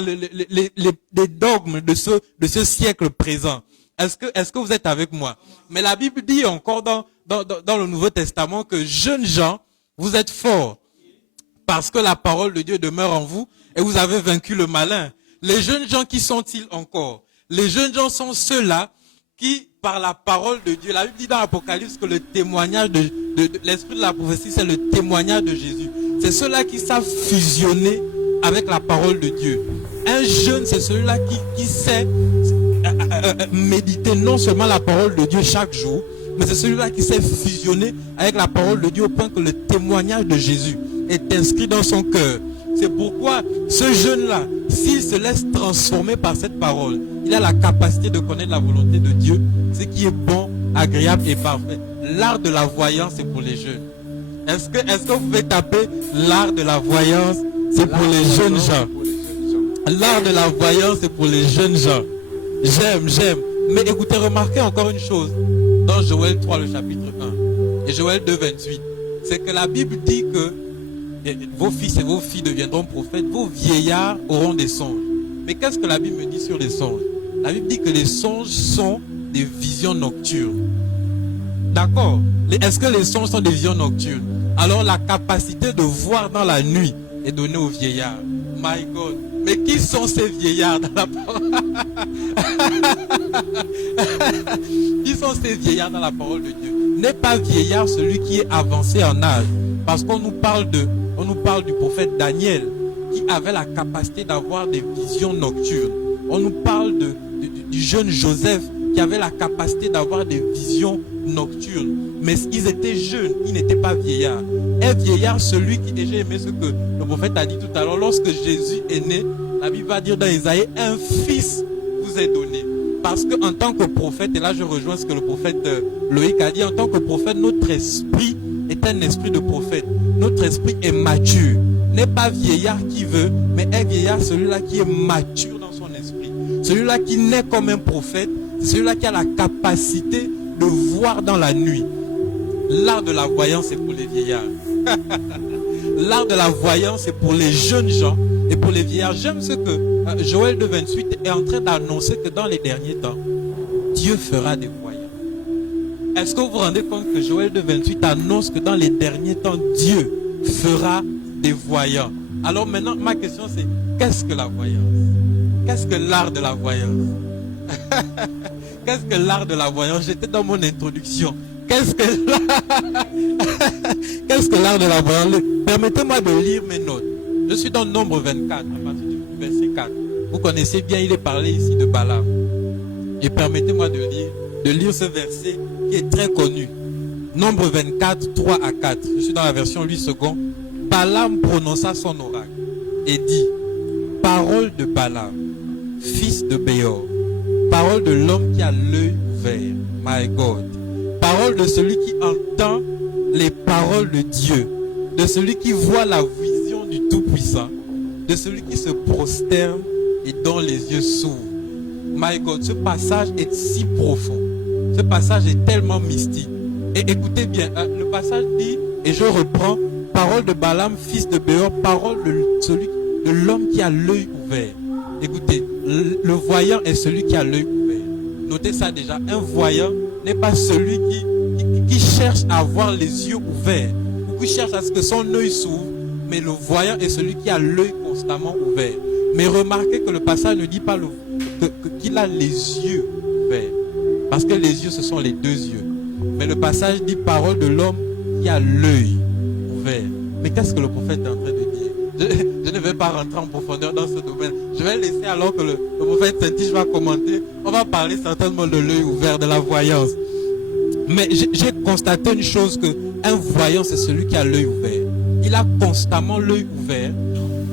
les dogmes de ce siècle présent. Est-ce que vous êtes avec moi? Mais la Bible dit encore dans le Nouveau Testament que jeunes gens, vous êtes forts parce que la parole de Dieu demeure en vous et vous avez vaincu le malin. Les jeunes gens, qui sont-ils encore? Les jeunes gens sont ceux-là qui, par la parole de Dieu, la Bible dit dans l'Apocalypse que le témoignage de l'esprit de la prophétie, c'est le témoignage de Jésus. C'est ceux-là qui savent fusionner avec la parole de Dieu. Un jeune, c'est celui-là qui sait méditer non seulement la parole de Dieu chaque jour, mais c'est celui-là qui sait fusionner avec la parole de Dieu au point que le témoignage de Jésus est inscrit dans son cœur. C'est pourquoi ce jeune-là, s'il se laisse transformer par cette parole, il a la capacité de connaître la volonté de Dieu, ce qui est bon, agréable et parfait. L'art de la voyance, c'est pour les jeunes. Est-ce que vous pouvez taper l'art de la voyance, c'est pour les jeunes gens. L'art de la voyance, c'est pour les jeunes gens. J'aime. Mais écoutez, remarquez encore une chose. Dans Joël 3, le chapitre 1, et Joël 2, 28, c'est que la Bible dit que vos fils et vos filles deviendront prophètes, vos vieillards auront des songes. Mais qu'est-ce que la Bible me dit sur les songes? La Bible dit que les songes sont des visions nocturnes. D'accord? Est-ce que les songes sont des visions nocturnes? Alors la capacité de voir dans la nuit est donnée aux vieillards. My God. Mais qui sont ces vieillards dans la parole? Qui sont ces vieillards dans la parole de Dieu? N'est pas vieillard celui qui est avancé en âge. Parce qu'on nous parle du prophète Daniel qui avait la capacité d'avoir des visions nocturnes. On nous parle du jeune Joseph qui avait la capacité d'avoir des visions nocturnes. Mais ils étaient jeunes, ils n'étaient pas vieillards. Un vieillard, celui qui, et j'ai aimé ce que le prophète a dit tout à l'heure, lorsque Jésus est né, la Bible va dire dans Isaïe, un fils vous est donné. Parce qu'en tant que prophète, et là je rejoins ce que le prophète Loïc a dit, en tant que prophète, notre esprit est un esprit de prophète. Notre esprit est mature. N'est pas vieillard qui veut, mais un vieillard, celui-là qui est mature dans son esprit. Celui-là qui naît comme un prophète, c'est celui-là qui a la capacité de voir dans la nuit. L'art de la voyance, c'est pour les vieillards. L'art de la voyance, c'est pour les jeunes gens et pour les vieillards. J'aime ce que Joël 2, 28 est en train d'annoncer que dans les derniers temps, Dieu fera des voyants. Est-ce que vous vous rendez compte que Joël 2, 28 annonce que dans les derniers temps, Dieu fera des voyants? Alors maintenant, ma question c'est, qu'est-ce que la voyance? Qu'est-ce que l'art de la voyance? Qu'est-ce que l'art de la voyance? J'étais dans mon introduction. Qu'est-ce que l'art de la voyance? Permettez-moi de lire mes notes. Je suis dans Nombre 24, à partir du verset 4. Vous connaissez bien, il est parlé ici de Balaam. Et permettez-moi de lire ce verset qui est très connu. Nombre 24, 3 à 4. Je suis dans la version 8 secondes. Balaam prononça son oracle et dit, parole de Balaam, fils de Béor, parole de l'homme qui a l'œil ouvert, my God, parole de celui qui entend les paroles de Dieu, de celui qui voit la vision du Tout-Puissant, de celui qui se prosterne et dont les yeux s'ouvrent. My God, ce passage est si profond. Ce passage est tellement mystique. Et écoutez bien, le passage dit, et je reprends, parole de Balaam, fils de Béor, parole de l'homme qui a l'œil ouvert. Écoutez, le voyant est celui qui a l'œil ouvert. Notez ça déjà, un voyant n'est pas celui qui cherche à avoir les yeux ouverts, ou qui cherche à ce que son œil s'ouvre, mais le voyant est celui qui a l'œil constamment ouvert. Mais remarquez que le passage ne dit pas qu'il a les yeux ouverts, parce que les yeux, ce sont les deux yeux. Mais le passage dit parole de l'homme qui a l'œil ouvert. Mais qu'est-ce que le prophète est en train de dire? Je ne vais pas rentrer en profondeur dans ce domaine. Je vais laisser alors que le prophète Saint-Tige va commenter. On va parler certainement de l'œil ouvert, de la voyance. Mais j'ai constaté une chose, qu'un voyant, c'est celui qui a l'œil ouvert. Il a constamment l'œil ouvert.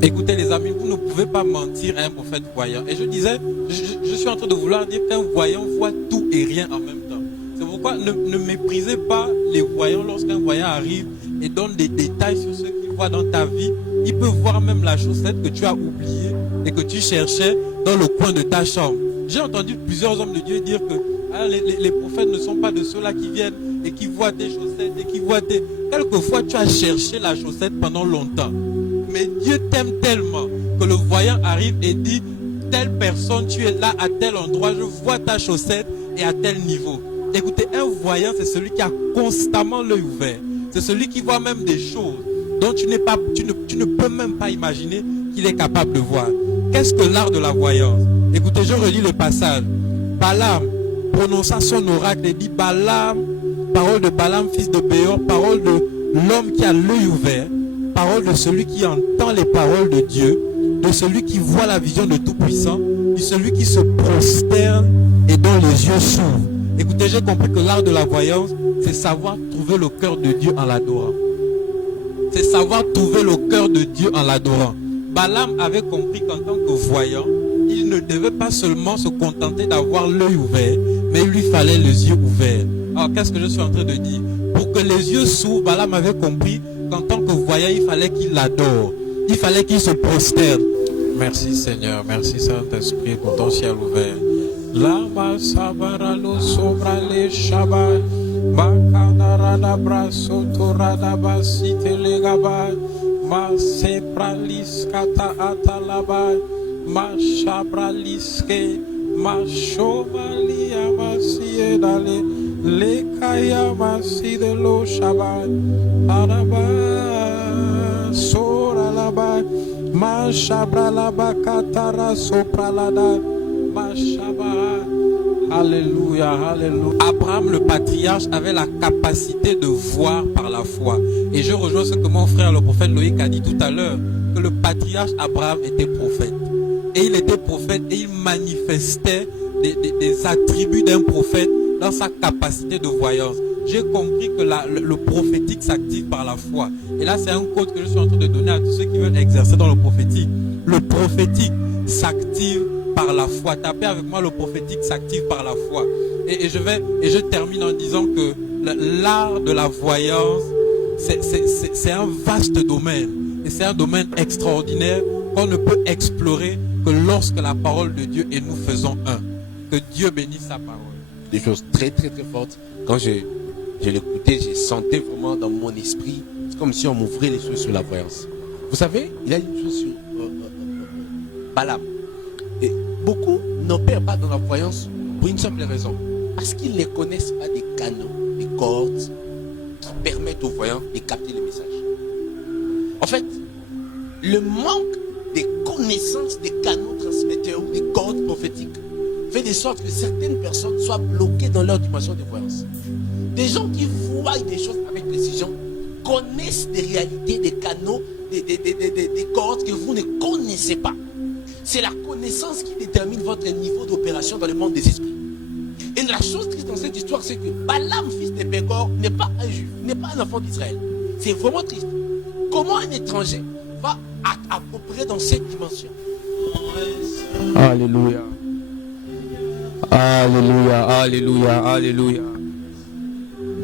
Écoutez les amis, vous ne pouvez pas mentir à un prophète voyant. Et je disais, je suis en train de vouloir dire qu'un voyant voit tout et rien en même temps. C'est pourquoi ne méprisez pas les voyants lorsqu'un voyant arrive et donne des détails sur ce qu'il voit dans ta vie. Il peut voir même la chaussette que tu as oubliée et que tu cherchais dans le coin de ta chambre. J'ai entendu plusieurs hommes de Dieu dire que les prophètes ne sont pas de ceux-là qui viennent et qui voient tes chaussettes et qui voient tes... Quelquefois, tu as cherché la chaussette pendant longtemps. Mais Dieu t'aime tellement que le voyant arrive et dit, telle personne, tu es là à tel endroit, je vois ta chaussette et à tel niveau. Écoutez, un voyant, c'est celui qui a constamment l'œil ouvert. C'est celui qui voit même des choses dont tu ne peux même pas imaginer qu'il est capable de voir. Qu'est-ce que l'art de la voyance? Écoutez, je relis le passage. Balaam prononça son oracle et dit Balaam, parole de Balaam, fils de Béor, parole de l'homme qui a l'œil ouvert, parole de celui qui entend les paroles de Dieu, de celui qui voit la vision de Tout-Puissant, de celui qui se prosterne et dont les yeux s'ouvrent. Écoutez, j'ai compris que l'art de la voyance, c'est savoir trouver le cœur de Dieu en l'adorant. C'est savoir trouver le cœur de Dieu en l'adorant. Balaam avait compris qu'en tant que voyant, il ne devait pas seulement se contenter d'avoir l'œil ouvert, mais il lui fallait les yeux ouverts. Alors qu'est-ce que je suis en train de dire? Pour que les yeux s'ouvrent, Balaam avait compris qu'en tant que voyant, il fallait qu'il l'adore. Il fallait qu'il se prosterne. Merci Seigneur, merci Saint-Esprit pour ton ciel ouvert. Lama sabaralo sobrale shabai Makanarada braso torada basite legaba Ma sepralis kata atalabai Ma shabraliske Ma shomali amasie dale Lekaya masi de lo shabai Araba sora labai Ma shabralaba katara sopralada Ma shabara. Alléluia, alléluia. Abraham, le patriarche, avait la capacité de voir par la foi. Et je rejoins ce que mon frère, le prophète Loïc, a dit tout à l'heure, que le patriarche Abraham était prophète. Et il était prophète et il manifestait des attributs d'un prophète dans sa capacité de voyance. J'ai compris que le prophétique s'active par la foi. Et là, c'est un code que je suis en train de donner à tous ceux qui veulent exercer dans le prophétique. Le prophétique s'active par la foi. Tapez avec moi, le prophétique s'active par la foi. Et je termine en disant que l'art de la voyance, c'est un vaste domaine. Et c'est un domaine extraordinaire qu'on ne peut explorer que lorsque la parole de Dieu et nous faisons un. Que Dieu bénisse sa parole. Des choses très très très fortes. Quand je l'écoutais, j'ai senti vraiment dans mon esprit, c'est comme si on m'ouvrait les choses sur la voyance. Vous savez, il y a une chose sur Balaam. Et beaucoup n'opèrent pas dans la voyance pour une simple raison. Parce qu'ils ne connaissent pas des canaux, des cordes qui permettent aux voyants de capter le message. En fait, le manque de connaissances des canaux transmetteurs ou des cordes prophétiques fait de sorte que certaines personnes soient bloquées dans leur dimension de voyance. Des gens qui voient des choses avec précision connaissent des réalités, des canaux, des cordes que vous ne connaissez pas. C'est la connaissance qui détermine votre niveau d'opération dans le monde des esprits. Et la chose triste dans cette histoire, c'est que Balaam, fils de Béor, n'est pas un juif, n'est pas un enfant d'Israël. C'est vraiment triste. Comment un étranger va approprier dans cette dimension? Alléluia. Alléluia, alléluia, alléluia.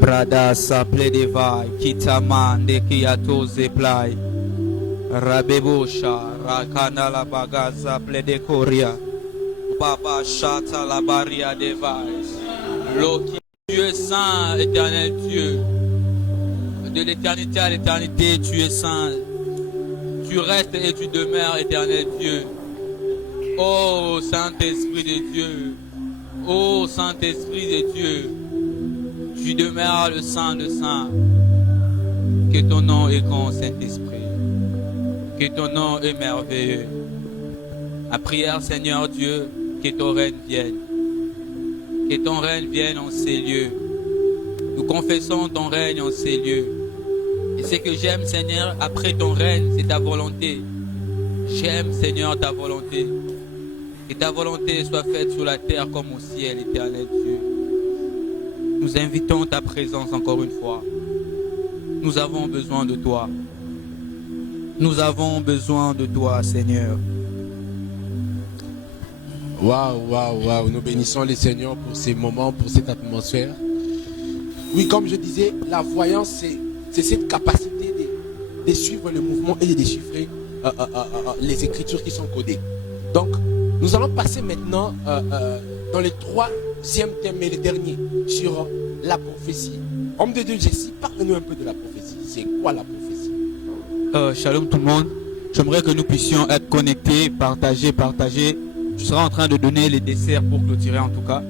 Brada saple devai, kitaman de kiato zeplai. Rabebosha, rakana la bagaza ple de koria. Baba chata la baria devai. Loki, tu es saint, éternel Dieu. De l'éternité à l'éternité, tu es saint. Tu restes et tu demeures, éternel Dieu. Oh Saint-Esprit de Dieu. Oh Saint-Esprit de Dieu. Tu demeures le Saint de Saint. Que ton nom est grand, Saint-Esprit. Que ton nom est merveilleux. Ma prière, Seigneur Dieu, que ton règne vienne. Que ton règne vienne en ces lieux. Nous confessons ton règne en ces lieux. Et ce que j'aime, Seigneur, après ton règne, c'est ta volonté. J'aime, Seigneur, ta volonté. Que ta volonté soit faite sur la terre comme au ciel, éternel Dieu. Nous invitons ta présence encore une fois. Nous avons besoin de toi. Nous avons besoin de toi, Seigneur. Waouh, waouh, waouh. Nous bénissons le Seigneur pour ces moments, pour cette atmosphère. Oui, comme je disais, la voyance, c'est cette capacité de suivre le mouvement et de déchiffrer les écritures qui sont codées. Donc, nous allons passer maintenant dans le troisième thème et le dernier sur la prophétie. Homme de Dieu, Jessie, parle-nous un peu de la prophétie. C'est quoi la prophétie? Shalom tout le monde. J'aimerais que nous puissions être connectés, partager. Je serai en train de donner les desserts pour clôturer en tout cas.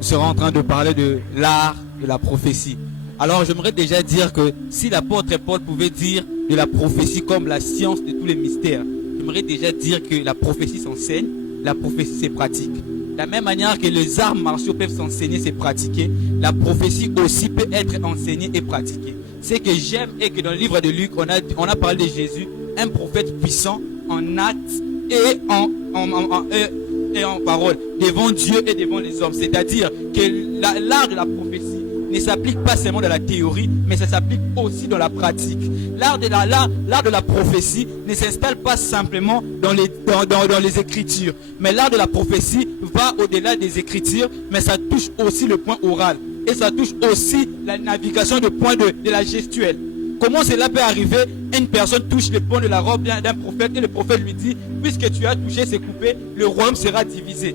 Je serai en train de parler de l'art de la prophétie. Alors j'aimerais déjà dire que si l'apôtre Paul pouvait dire de la prophétie comme la science de tous les mystères, j'aimerais déjà dire que la prophétie s'enseigne, la prophétie c'est pratique. De la même manière que les arts martiaux peuvent s'enseigner, c'est pratiquer, la prophétie aussi peut être enseignée et pratiquée. Ce que j'aime est que dans le livre de Luc, on a parlé de Jésus, un prophète puissant en actes et en parole, devant Dieu et devant les hommes. C'est-à-dire que l'art de la prophétie ne s'applique pas seulement dans la théorie, mais ça s'applique aussi dans la pratique. L'art de la prophétie ne s'installe pas simplement dans les écritures, mais l'art de la prophétie va au-delà des écritures, mais ça touche aussi le point oral, et ça touche aussi la navigation de point de la gestuelle. Comment cela peut arriver? Une personne touche le point de la robe d'un prophète et le prophète lui dit, puisque tu as touché, c'est coupé, le royaume sera divisé.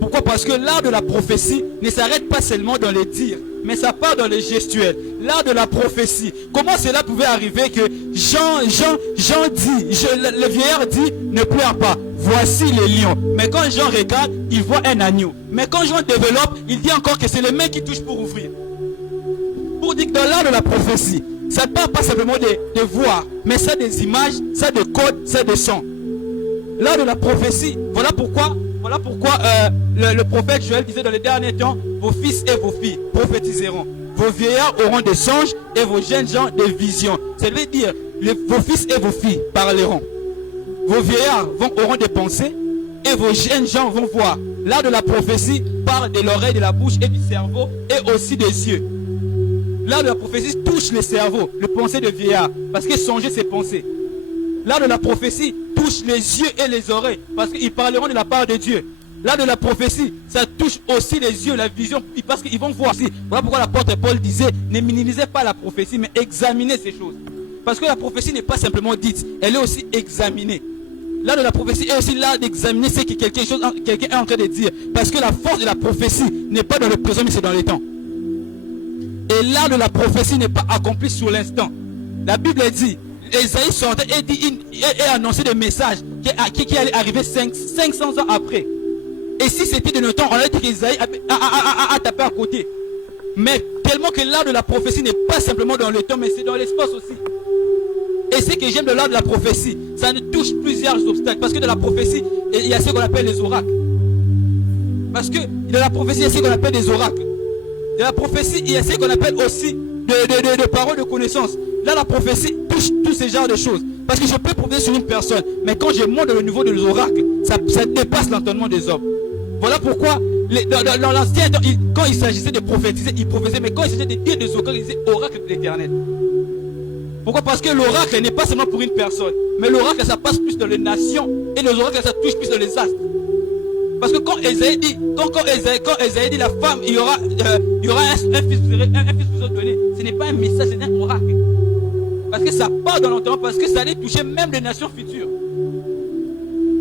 Pourquoi? Parce que l'art de la prophétie ne s'arrête pas seulement dans les dires, mais ça part dans les gestuels. L'art de la prophétie. Comment cela pouvait arriver que Jean dit, le vieillard dit, ne pleure pas, voici les lions. Mais quand Jean regarde, il voit un agneau. Mais quand Jean développe, il dit encore que c'est les mains qui touchent pour ouvrir. Pour dire que dans l'art de la prophétie, ça ne parle pas simplement de voir, mais ça des images, ça des codes, ça des sons. L'art de la prophétie, voilà pourquoi le prophète Joël disait dans les derniers temps, vos fils et vos filles prophétiseront. Vos vieillards auront des songes et vos jeunes gens des visions. Ça veut dire, vos fils et vos filles parleront. Vos vieillards auront des pensées et vos jeunes gens vont voir. L'art de la prophétie parle de l'oreille, de la bouche et du cerveau et aussi des yeux. L'art de la prophétie touche le cerveau, le pensée de vieillard, parce que songer c'est penser. L'art de la prophétie touche les yeux et les oreilles, parce qu'ils parleront de la part de Dieu. L'art de la prophétie, ça touche aussi les yeux, la vision, parce qu'ils vont voir aussi. Voilà pourquoi l'apôtre Paul disait, ne minimisez pas la prophétie, mais examinez ces choses. Parce que la prophétie n'est pas simplement dite, elle est aussi examinée. L'art de la prophétie est aussi l'art d'examiner ce que quelqu'un est en train de dire. Parce que la force de la prophétie n'est pas dans le présent, mais c'est dans le temps. Et l'art de la prophétie n'est pas accompli sur l'instant. La Bible dit, Esaïe sortait et annonçait des messages qui allaient arriver 500 ans après. Et si c'était de nos temps, on aurait dit qu'Esaïe a tapé à côté. Mais tellement que l'art de la prophétie n'est pas simplement dans le temps, mais c'est dans l'espace aussi. Et ce que j'aime de l'art de la prophétie, ça nous touche plusieurs obstacles. Parce que dans la prophétie, il y a ce qu'on appelle les oracles. Parce que dans la prophétie, il y a ce qu'on appelle des oracles. Dans la prophétie, il y a ce qu'on appelle aussi de paroles de connaissance. Là, la prophétie touche tous ces genres de choses. Parce que je peux prophétiser sur une personne, mais quand je monte le niveau des oracles, ça dépasse l'entendement des hommes. Voilà pourquoi, dans l'ancien temps, quand il s'agissait de prophétiser, il prophétisait, mais quand il s'agissait de dire des oracles, il disait oracle de l'Éternel. Pourquoi? Parce que l'oracle n'est pas seulement pour une personne, mais l'oracle, ça passe plus dans les nations, et les oracles, ça touche plus dans les astres. Parce que quand Esaïe dit, la femme, il y aura un fils vous donné, ce n'est pas un message, c'est un oracle. Parce que ça part dans l'entendement, parce que ça allait toucher même les nations futures.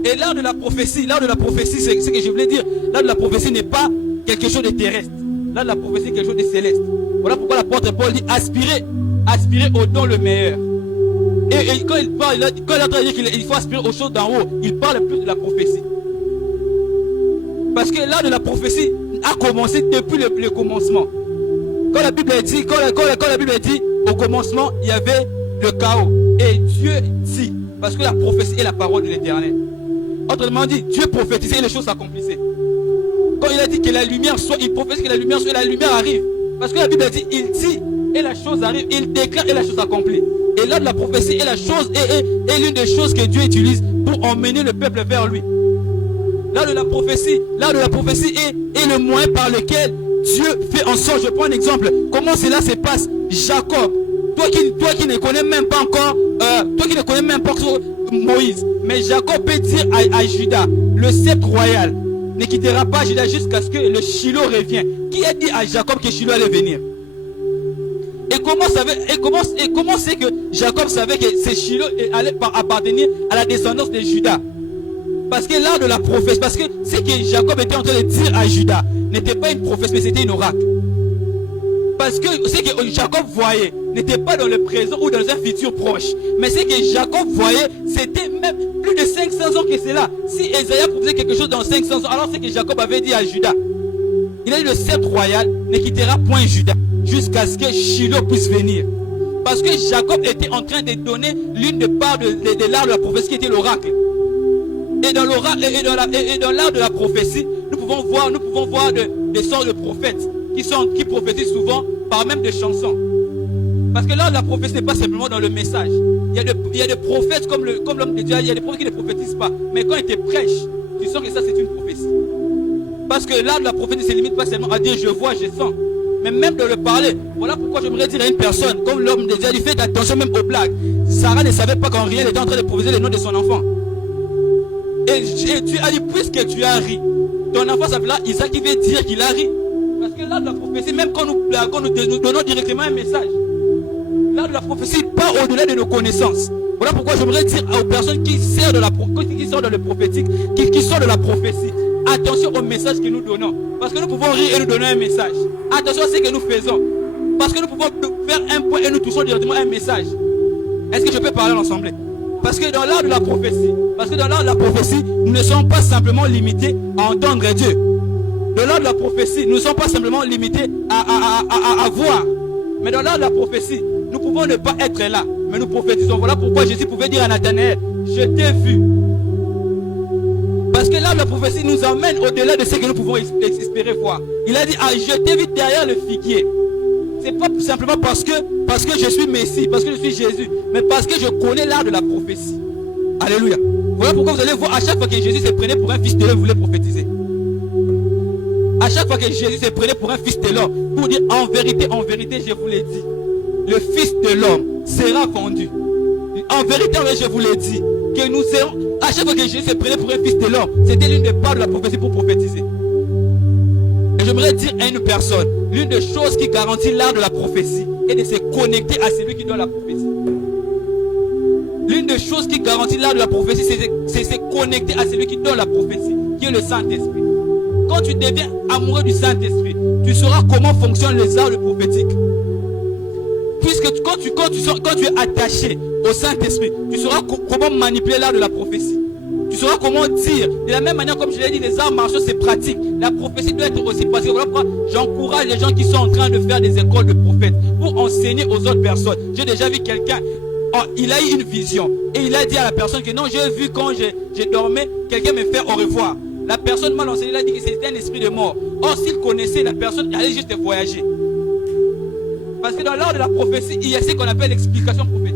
Et l'art de la prophétie, c'est ce que je voulais dire. L'art de la prophétie n'est pas quelque chose de terrestre. L'art de la prophétie est quelque chose de céleste. Voilà pourquoi l'apôtre Paul dit aspirer au don le meilleur. Et quand il parle, quand il a dit qu'il faut aspirer aux choses d'en haut, il parle plus de la prophétie. Parce que l'art de la prophétie a commencé depuis le commencement. Quand la Bible dit, au commencement, il y avait le chaos. Et Dieu dit, parce que la prophétie est la parole de l'Éternel. Autrement dit, Dieu prophétisait et les choses s'accomplissaient. Quand il a dit que la lumière soit, il prophétise que la lumière soit et la lumière arrive. Parce que la Bible dit, il dit et la chose arrive, il déclare et la chose s'accomplit. Et là de la prophétie est la chose est l'une des choses que Dieu utilise pour emmener le peuple vers lui. L'art de la prophétie est le moyen par lequel Dieu fait en sorte, je prends un exemple, comment cela se passe. Jacob, toi qui ne connais même pas encore, Moïse, mais Jacob peut dire à Judas, le sceptre royal ne quittera pas Judas jusqu'à ce que le Shiloh revienne. Qui a dit à Jacob que Shiloh allait venir? Et comment c'est que Jacob savait que ce Shiloh allait appartenir à la descendance de Judas? Parce que l'art de la prophétie, parce que ce que Jacob était en train de dire à Judas n'était pas une prophétie, mais c'était une oracle. Parce que ce que Jacob voyait n'était pas dans le présent ou dans un futur proche. Mais ce que Jacob voyait, c'était même plus de 500 ans que cela. Si Esaïe prophétisait quelque chose dans 500 ans, alors ce que Jacob avait dit à Judas, il a dit le sceptre royal ne quittera point Judas jusqu'à ce que Shiloh puisse venir. Parce que Jacob était en train de donner l'une des parts de l'art de la prophétie qui était l'oracle. Et dans l'oracle et dans l'art de la prophétie, nous pouvons voir des sortes de prophètes qui prophétisent souvent par même des chansons. Parce que l'art de la prophétie n'est pas simplement dans le message. Il y a des prophètes comme l'homme de Dieu, il y a des prophètes qui ne prophétisent pas. Mais quand ils te prêchent, tu sens que ça c'est une prophétie. Parce que l'art de la prophétie ne se limite pas seulement à dire je vois, je sens. Mais même de le parler. Voilà pourquoi j'aimerais dire à une personne, comme l'homme de Dieu, il fait attention même aux blagues. Sarah ne savait pas qu'en rien elle était en train de prophétiser le nom de son enfant. Et tu as dit, puisque tu as ri, ton enfant s'appelle Isaac, qui veut dire qu'il a ri. Parce que l'art de la prophétie, même quand nous blaguons, nous donnons directement un message. L'art de la prophétie part au-delà de nos connaissances. Voilà pourquoi j'aimerais dire aux personnes qui sortent de le prophétique, qui sortent de la prophétie, attention au message que nous donnons. Parce que nous pouvons rire et nous donner un message. Attention à ce que nous faisons. Parce que nous pouvons faire un point et nous touchons directement un message. Est-ce que je peux parler ensemble? Parce que dans l'art de la prophétie, nous ne sommes pas simplement limités à entendre Dieu. Dans l'art de la prophétie, nous ne sommes pas simplement limités à voir. Mais dans l'art de la prophétie, nous pouvons ne pas être là, mais nous prophétisons. Voilà pourquoi Jésus pouvait dire à Nathanaël, je t'ai vu. Parce que l'art de la prophétie nous emmène au-delà de ce que nous pouvons espérer voir. Il a dit, je t'ai vu derrière le figuier. C'est pas simplement parce que je suis Messie, parce que je suis Jésus, mais parce que je connais l'art de la prophétie. Alléluia. Voilà pourquoi vous allez voir, à chaque fois que Jésus se prenait pour un fils de l'homme, vous voulez prophétiser. À chaque fois que Jésus se prenait pour un fils de l'homme, pour dire en vérité, je vous l'ai dit, le fils de l'homme sera vendu. En vérité, je vous l'ai dit, que nous serons, à chaque fois que Jésus se prenait pour un fils de l'homme, c'était l'une des parts de la prophétie pour prophétiser. Et j'aimerais dire à une personne, l'une des choses qui garantit l'art de la prophétie est de se connecter à celui qui donne la prophétie. L'une des choses qui garantit l'art de la prophétie, c'est se connecter à celui qui donne la prophétie, qui est le Saint-Esprit. Quand tu deviens amoureux du Saint-Esprit, tu sauras comment fonctionnent les arts prophétiques. Puisque quand tu es attaché au Saint-Esprit, tu sauras comment manipuler l'art de la prophétie. Tu sauras comment dire. De la même manière, comme je l'ai dit, les arts martiaux, c'est pratique. La prophétie doit être aussi pratique. Voilà pourquoi j'encourage les gens qui sont en train de faire des écoles de prophètes pour enseigner aux autres personnes. J'ai déjà vu quelqu'un, il a eu une vision. Et il a dit à la personne que non, j'ai vu quand j'ai dormi, quelqu'un me fait au revoir. La personne m'a enseigné, il a dit que c'était un esprit de mort. Or, s'il connaissait la personne, il allait juste voyager. Parce que dans l'art de la prophétie, il y a ce qu'on appelle l'explication prophétique.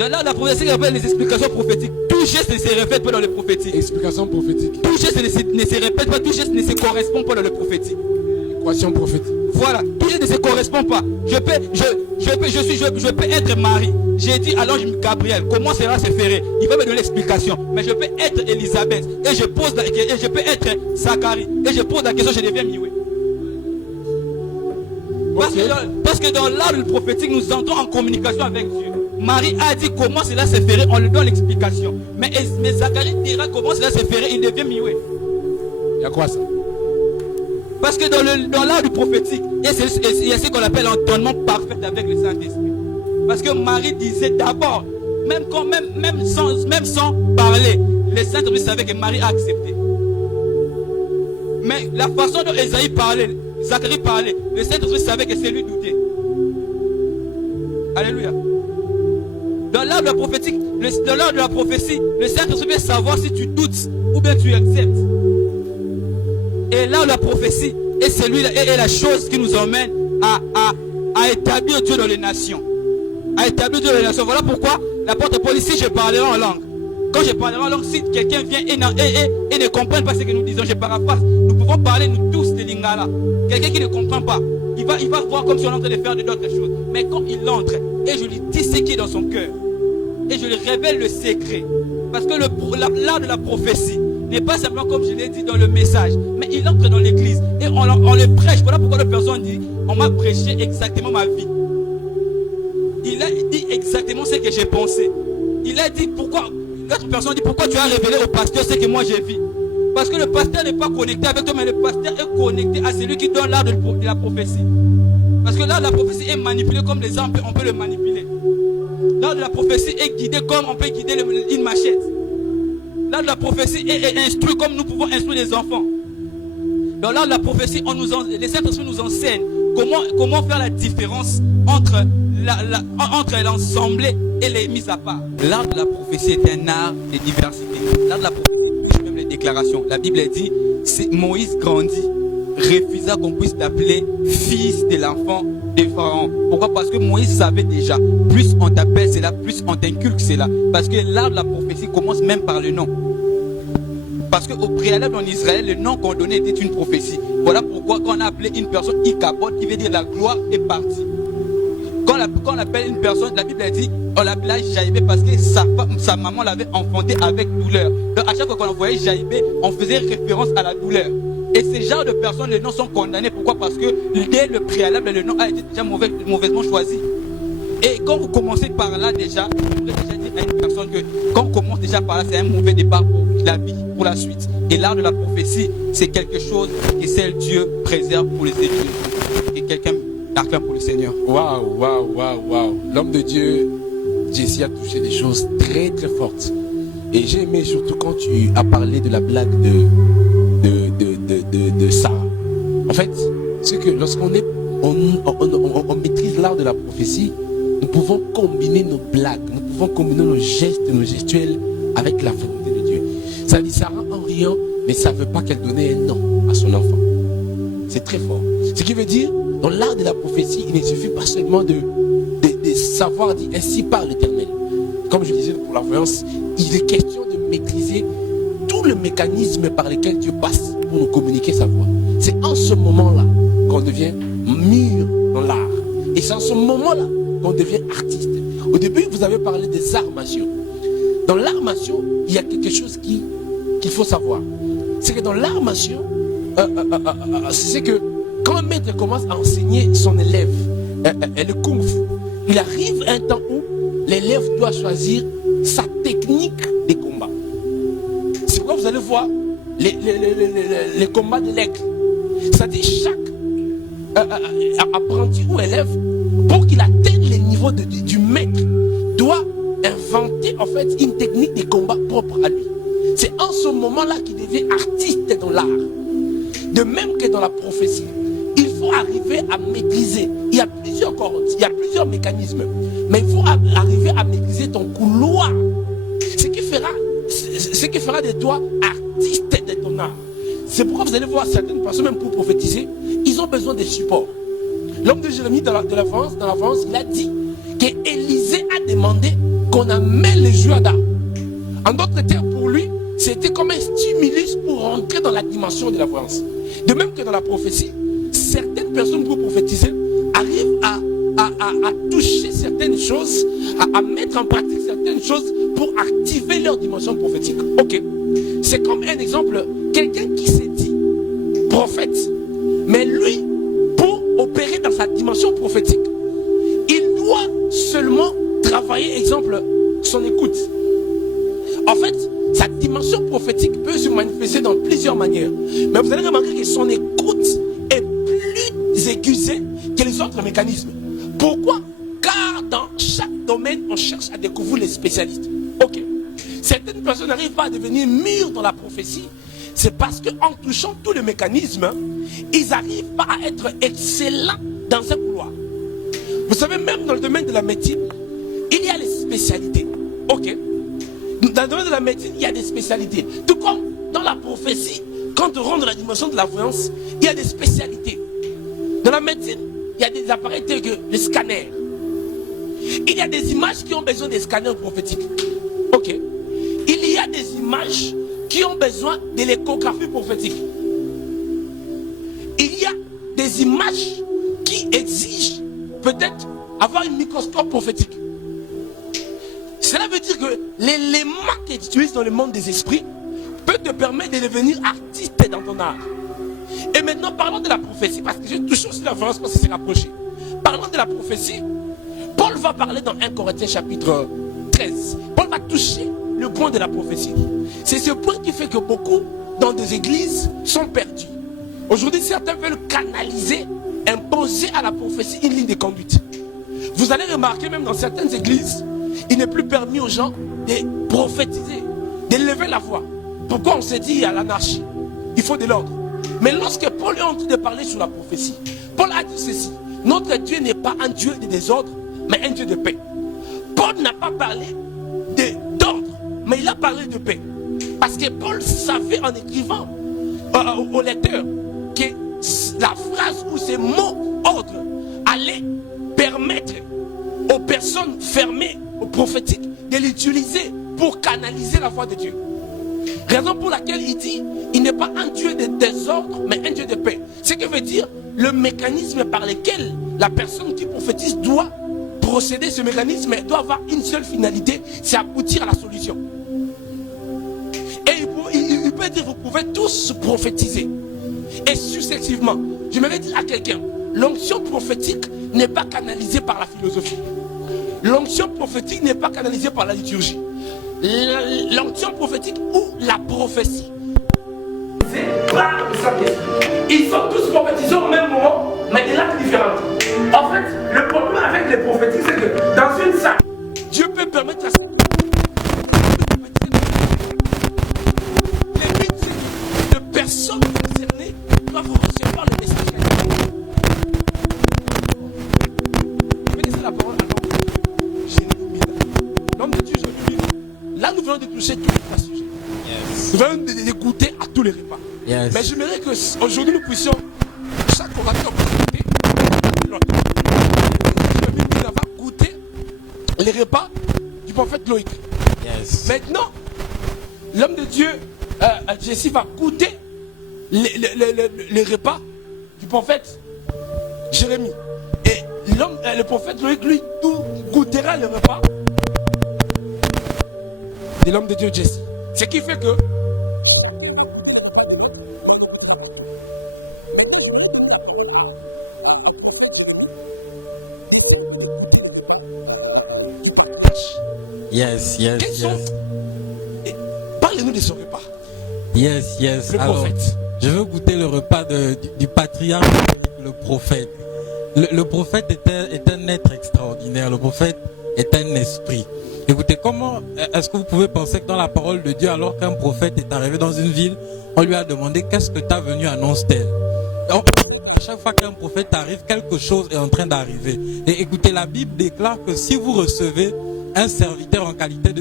Dans l'art de la prophétie, on appelle les explications prophétiques. Tout geste ne se répète pas dans le prophétique. Explication prophétique. Tout geste ne se répète pas, tout geste ne se correspond pas dans le prophétique. Équation prophétique. Voilà, tout geste ne se correspond pas. Je peux être Marie. J'ai dit à l'ange Gabriel, comment cela se ferait? Il va me donner l'explication. Mais je peux être Elisabeth. Et je peux être Zacharie. Et je pose la question, je deviens Mioué. Parce que dans l'art du prophétique, nous entrons en communication avec Dieu. Marie a dit comment cela se ferait, on lui donne l'explication. Mais Zacharie dira comment cela se ferait, il devient Mioué. Il y a quoi ça? Parce que dans l'art du prophétique, il y a ce qu'on appelle l'entendement parfait avec le Saint-Esprit. Parce que Marie disait d'abord, même sans parler, le Saint-Esprit savait que Marie a accepté. Mais la façon dont Esaïe parlait, Zacharie parlait, le Saint-Esprit savait que c'est lui douter. Alléluia. Dans l'art de la prophétique, dans l'art de la prophétie, le Saint-Esprit veut savoir si tu doutes ou bien tu acceptes. Et l'art de la prophétie est la chose qui nous emmène à établir Dieu dans les nations. À établir Dieu dans les nations. Voilà pourquoi l'apôtre Paul, ici je parlerai en langue. Quand je parlerai en langue, si quelqu'un vient et ne comprend pas ce que nous disons, je paraphrase, nous pouvons parler nous tous de lingala. Quelqu'un qui ne comprend pas, il va voir comme si on est en train de faire d'autres choses. Mais quand il entre et je lui dis ce qui est dans son cœur, et je lui révèle le secret, parce que l'art de la prophétie n'est pas simplement comme je l'ai dit dans le message, mais il entre dans l'église et on le prêche. Voilà pourquoi la personne dit, on m'a prêché exactement ma vie. Il a dit exactement ce que j'ai pensé. Il a dit pourquoi, l'autre personne dit pourquoi tu as révélé au pasteur ce que moi j'ai vu. Parce que le pasteur n'est pas connecté avec toi, mais le pasteur est connecté à celui qui donne l'art de la prophétie. Parce que l'art de la prophétie est manipulé comme les hommes, on peut le manipuler. L'art de la prophétie est guidé comme on peut guider une machette. L'art de la prophétie est instruit comme nous pouvons instruire les enfants. Dans l'art de la prophétie, les Saint-Esprit nous enseignent comment faire la différence entre l'ensemble et les mises à part. L'art de la prophétie est un art de diversité. L'art de la prophétie, même les déclarations. La Bible dit, Moïse grandit, refusa qu'on puisse t'appeler fils de l'enfant des pharaons. Pourquoi? Parce que Moïse savait déjà, plus on t'appelle cela, plus on t'inculque cela. Parce que l'art de la prophétie commence même par le nom. Parce qu'au préalable en Israël, le nom qu'on donnait était une prophétie. Voilà pourquoi quand on a appelé une personne Ikabod, qui veut dire la gloire est partie. Quand on appelle une personne, la Bible a dit, on l'appelait Jaïbé parce que sa maman l'avait enfanté avec douleur. Donc à chaque fois qu'on envoyait Jaïbé, on faisait référence à la douleur. Et ces genres de personnes, les noms sont condamnés. Pourquoi? Parce que dès le préalable, le nom a été déjà mauvaisement choisi. Et quand vous commencez par là déjà, je voudrais déjà dire à une personne que quand on commence déjà par là, c'est un mauvais départ pour la vie, pour la suite. Et l'art de la prophétie, c'est quelque chose que seul Dieu préserve pour les élus. Et quelqu'un acclame pour le Seigneur. Waouh, waouh, waouh, waouh. L'homme de Dieu, Jesse, a touché des choses très très fortes. Et j'ai aimé surtout quand tu as parlé de la blague de Sarah. En fait, c'est que lorsqu'on on maîtrise l'art de la prophétie, nous pouvons combiner nos blagues, nous pouvons combiner nos gestes, nos gestuels avec la volonté de Dieu. Ça dit Sarah en riant, mais ça ne veut pas qu'elle donnait un nom à son enfant. C'est très fort. Ce qui veut dire, dans l'art de la prophétie, il ne suffit pas seulement de savoir dire ainsi par l'Éternel. Comme je disais pour la voyance, il est question de maîtriser tout le mécanisme par lequel Dieu passe pour nous communiquer sa voix. C'est en ce moment-là qu'on devient mûr dans l'art. Et c'est en ce moment-là qu'on devient artiste. Au début, vous avez parlé des arts martiaux. Dans l'art martiaux, il y a quelque chose qu'il faut savoir. C'est que dans l'art martiaux, c'est que quand un maître commence à enseigner son élève le kung fu, il arrive un temps où l'élève doit choisir sa technique de combat. C'est pourquoi vous allez voir les combats de l'aigle. C'est-à-dire chaque apprenti ou élève, pour qu'il atteigne le niveau du maître, doit inventer en fait une technique de combat propre à lui. C'est en ce moment-là qu'il devient artiste dans l'art. De même que dans la prophétie, il faut arriver à maîtriser. Il y a plusieurs cordes, il y a plusieurs mécanismes, mais il faut arriver à maîtriser ton couloir. Ce qui fera de toi artiste de ton art. C'est pourquoi vous allez voir certaines personnes, même pour prophétiser, ils ont besoin de support. L'homme de Jérémie dans l'avance, il a dit qu'Élisée a demandé qu'on amène les Judas. En d'autres termes, pour lui, c'était comme un stimulus pour rentrer dans la dimension de la voyance. De même que dans la prophétie, certaines personnes pour prophétiser arrivent à toucher certaines choses, à mettre en pratique certaines choses pour activer leur dimension prophétique. Ok, c'est comme un exemple, quelqu'un qui s'est dit prophète, mais lui, pour opérer dans sa dimension prophétique, il doit seulement travailler, exemple, son écoute. En fait, sa dimension prophétique peut se manifester dans plusieurs manières. Mais vous allez remarquer que son écoute est plus aiguisée que les autres mécanismes. Pourquoi? Car dans chaque domaine, on cherche à découvrir les spécialistes. Ok. Certaines personnes n'arrivent pas à devenir mûres dans la prophétie. C'est parce qu'en touchant tous les mécanismes, ils n'arrivent pas à être excellents dans un couloir. Vous savez, même dans le domaine de la médecine, il y a les spécialités. Ok. Dans le domaine de la médecine, il y a des spécialités. Tout comme dans la prophétie, quand on rentre dans la dimension de la voyance, il y a des spécialités. Dans la médecine, il y a des appareils tels que les scanners. Il y a des images qui ont besoin des scanners prophétiques. Ok. Il y a des images qui ont besoin de l'échographie prophétique. Il y a des images qui exigent peut-être avoir un microscope prophétique. Cela veut dire que l'élément que tu utilises dans le monde des esprits peut te permettre de devenir artiste dans ton art. Et maintenant, parlons de la prophétie, parce que j'ai touché aussi la violence parce que c'est rapproché. Parlons de la prophétie. Paul va parler dans 1 Corinthiens chapitre 13. Paul va toucher le point de la prophétie. C'est ce point qui fait que beaucoup dans des églises sont perdus. Aujourd'hui, certains veulent canaliser, imposer à la prophétie une ligne de conduite. Vous allez remarquer même dans certaines églises, il n'est plus permis aux gens de prophétiser, de lever la voix. Pourquoi on s'est dit à l'anarchie? Il faut de l'ordre. Mais lorsque Paul est en train de parler sur la prophétie, Paul Paul a dit ceci. Notre Dieu n'est pas un Dieu de désordre, mais un Dieu de paix. Paul n'a pas parlé d'ordre, mais il a parlé de paix. Parce que Paul savait en écrivant au lecteur que la phrase ou ces mots ordre allaient permettre aux personnes fermées, aux prophétiques, de l'utiliser pour canaliser la voix de Dieu. Raison pour laquelle il dit, il n'est pas un Dieu de désordre, mais un Dieu de paix. Ce qui veut dire, le mécanisme par lequel la personne qui prophétise doit procéder, ce mécanisme doit avoir une seule finalité, c'est aboutir à la solution. Et il peut dire, vous pouvez tous prophétiser. Et successivement, je me vais dire à quelqu'un, l'onction prophétique n'est pas canalisée par la philosophie. L'onction prophétique n'est pas canalisée par la liturgie. L'onction prophétique ou la prophétie, c'est par le Saint-Esprit. Ils sont tous prophétisés au même moment, mais de l'actes différents. En fait, le problème avec les prophétiques, c'est que dans une salle, Dieu peut permettre à les milliers de personnes concernées doivent recevoir le message. Je vais laisser la parole à l'homme de Dieu, là, nous venons de toucher tous les trois sujets. Yes. Nous venons de goûter à tous les repas. Yes. Mais j'aimerais qu'aujourd'hui nous puissions, chaque orateur goûter l'autre. Je vais goûter les repas du prophète Loïc. Yes. Maintenant, l'homme de Dieu, Jessie, va goûter les repas du prophète Jérémie. Et le prophète Loïc, lui, goûtera le repas de l'homme de Dieu Jessie. Ce qui fait que yes. Parlez-nous de ce repas. Yes. Le prophète. Je veux goûter le repas du patriarche, le prophète. Le prophète est un être extraordinaire. Le prophète est un esprit. Écoutez, comment est-ce que vous pouvez penser que dans la parole de Dieu, alors qu'un prophète est arrivé dans une ville, on lui a demandé qu'est-ce que ta venue annonce-t-elle? À chaque fois qu'un prophète arrive, quelque chose est en train d'arriver. Et écoutez, la Bible déclare que si vous recevez un serviteur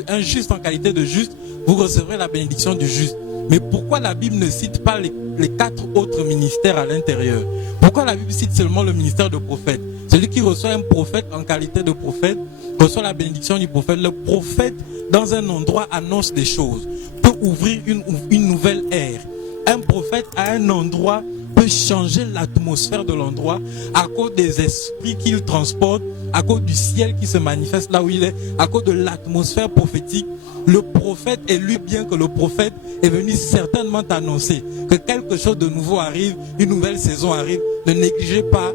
un juste en qualité de juste, vous recevrez la bénédiction du juste. Mais pourquoi la Bible ne cite pas les 4 autres ministères à l'intérieur? Pourquoi la Bible cite seulement le ministère de prophète? Celui qui reçoit un prophète en qualité de prophète reçoit la bénédiction du prophète. Le prophète, dans un endroit, annonce des choses, peut ouvrir une nouvelle ère. Un prophète à un endroit peut changer l'atmosphère de l'endroit à cause des esprits qu'il transporte, à cause du ciel qui se manifeste là où il est, à cause de l'atmosphère prophétique. Le prophète est lui, bien que le prophète est venu certainement t'annoncer que quelque chose de nouveau arrive, une nouvelle saison arrive. Ne négligez pas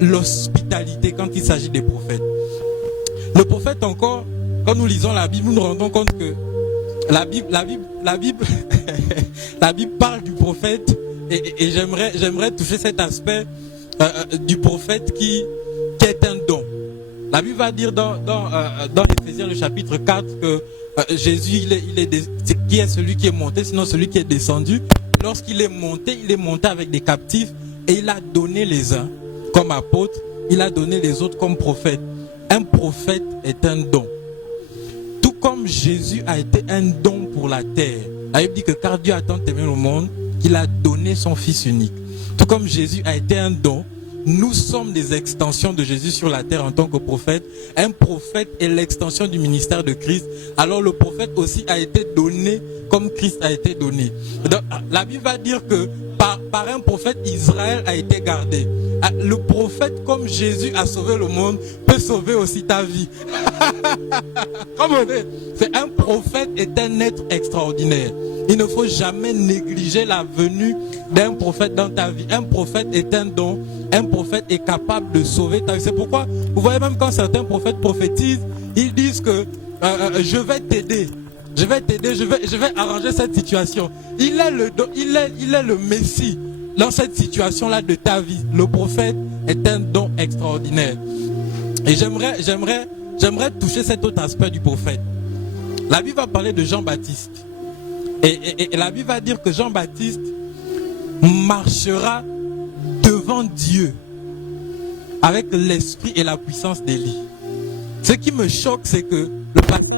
l'hospitalité quand il s'agit des prophètes. Le prophète encore, quand nous lisons la Bible, nous nous rendons compte que la Bible parle du prophète et j'aimerais toucher cet aspect du prophète qui est un don. La Bible va dire dans Éphésiens le chapitre 4 que Jésus, qui est celui qui est monté, sinon celui qui est descendu. Lorsqu'il est monté avec des captifs et il a donné les uns comme apôtres, il a donné les autres comme prophètes. Un prophète est un don. Tout comme Jésus a été un don pour la terre. La Bible dit que car Dieu a tant aimé le monde qu'il a donné son Fils unique. Tout comme Jésus a été un don, nous sommes des extensions de Jésus sur la terre en tant que prophète. Un prophète est l'extension du ministère de Christ. Alors le prophète aussi a été donné comme Christ a été donné. Donc, la Bible va dire que par un prophète, Israël a été gardé. Le prophète, comme Jésus a sauvé le monde, peut sauver aussi ta vie. C'est un prophète est un être extraordinaire. Il ne faut jamais négliger la venue d'un prophète dans ta vie. Un prophète est un don. Un prophète est capable de sauver ta vie. C'est pourquoi, vous voyez même quand certains prophètes prophétisent, ils disent que je vais t'aider. Je vais arranger cette situation. Il est le Messie dans cette situation-là de ta vie. Le prophète est un don extraordinaire. Et j'aimerais toucher cet autre aspect du prophète. La Bible va parler de Jean-Baptiste. Et la Bible va dire que Jean-Baptiste marchera devant Dieu avec l'esprit et la puissance d'Élie. Ce qui me choque, c'est que le pasteur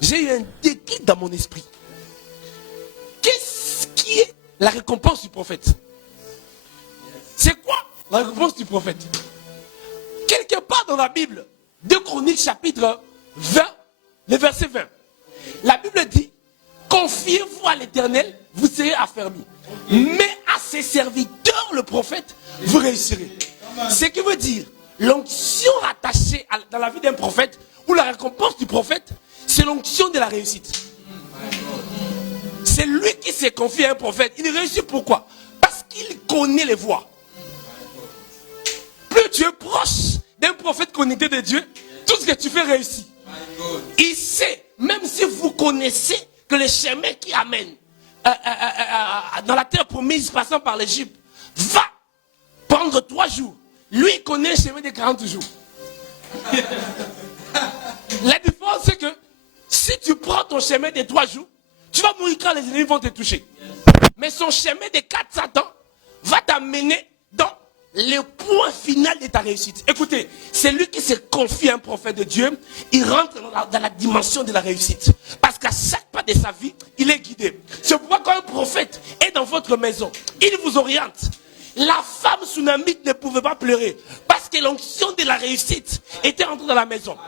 j'ai eu un déclic dans mon esprit. Qu'est-ce qui est la récompense du prophète? C'est quoi la récompense du prophète? Quelque part dans la Bible, 2 Chroniques chapitre 20, le verset 20. La Bible dit, confiez-vous à l'Éternel, vous serez affermis. Mais à ses serviteurs, le prophète, vous réussirez. Ce qui veut dire, l'onction rattachée dans la vie d'un prophète, ou la récompense du prophète, c'est l'onction de la réussite. C'est lui qui s'est confié à un prophète. Il réussit pourquoi? Parce qu'il connaît les voies. Plus tu es proche d'un prophète connecté de Dieu, tout ce que tu fais réussit. Il sait, même si vous connaissez que le chemin qui amène dans la terre promise passant par l'Égypte va prendre 3 jours. Lui, il connaît le chemin de 40 jours. La différence, c'est que si tu prends ton chemin de 3 jours, tu vas mourir quand les ennemis vont te toucher. Mais son chemin de 400 ans va t'amener dans le point final de ta réussite. Écoutez, c'est lui qui se confie à un prophète de Dieu. Il rentre dans la dimension de la réussite. Parce qu'à chaque pas de sa vie, il est guidé. C'est pourquoi quand un prophète est dans votre maison, il vous oriente. La femme sunamite ne pouvait pas pleurer parce que l'onction de la réussite était entrée dans la maison.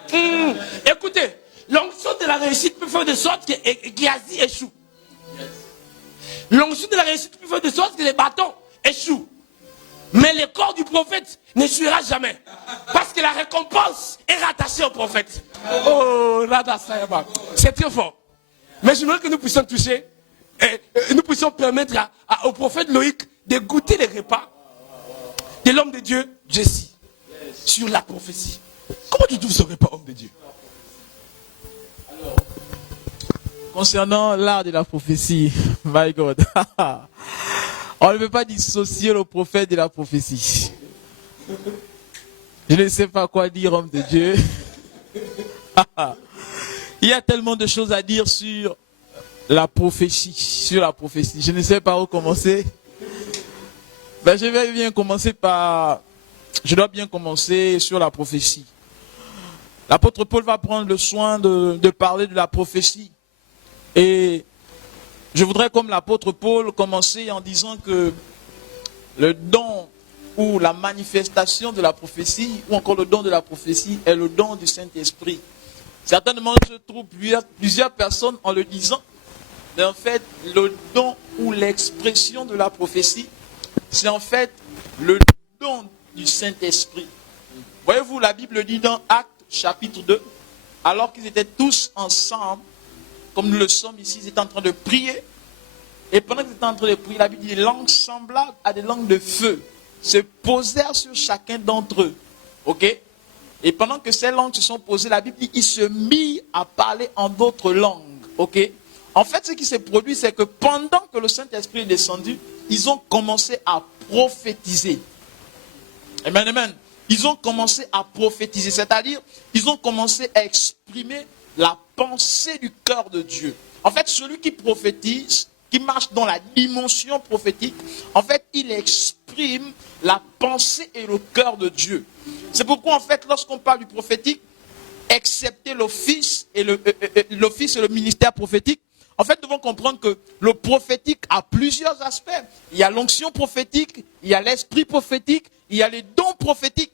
Écoutez, l'onction de la réussite peut faire de sorte que Géasi échoue. L'onction de la réussite peut faire de sorte que les bâtons échouent. Mais le corps du prophète n'échouera jamais. Parce que la récompense est rattachée au prophète. Oh, c'est très fort. Mais je voudrais que nous puissions toucher, et nous puissions permettre au prophète Loïc de goûter les repas de l'homme de Dieu, Jesse, sur la prophétie. Comment tu trouves ce repas, homme de Dieu? Concernant l'art de la prophétie, my God, on ne peut pas dissocier le prophète de la prophétie. Je ne sais pas quoi dire, homme de Dieu. Il y a tellement de choses à dire sur la prophétie, Je ne sais pas où commencer. Ben, je dois bien commencer sur la prophétie. L'apôtre Paul va prendre le soin de parler de la prophétie. Et je voudrais, comme l'apôtre Paul, commencer en disant que le don ou la manifestation de la prophétie, ou encore le don de la prophétie, est le don du Saint-Esprit. Certainement, je trouve plusieurs personnes en le disant, mais en fait, le don ou l'expression de la prophétie, c'est en fait le don du Saint-Esprit. Voyez-vous, la Bible dit dans Actes chapitre 2, alors qu'ils étaient tous ensemble, comme nous le sommes ici, ils étaient en train de prier. Et pendant qu'ils étaient en train de prier, la Bible dit des langues semblables à des langues de feu se posèrent sur chacun d'entre eux. Ok? Et pendant que ces langues se sont posées, la Bible dit qu'ils se mirent à parler en d'autres langues. Ok? En fait, ce qui s'est produit, c'est que pendant que le Saint-Esprit est descendu, ils ont commencé à prophétiser. Amen, amen. Ils ont commencé à prophétiser, c'est-à-dire, ils ont commencé à exprimer la pensée du cœur de Dieu. En fait, celui qui prophétise, qui marche dans la dimension prophétique, en fait, il exprime la pensée et le cœur de Dieu. C'est pourquoi, en fait, lorsqu'on parle du prophétique, excepté l'office et le ministère prophétique, en fait, nous devons comprendre que le prophétique a plusieurs aspects. Il y a l'onction prophétique, il y a l'esprit prophétique, il y a les dons prophétiques.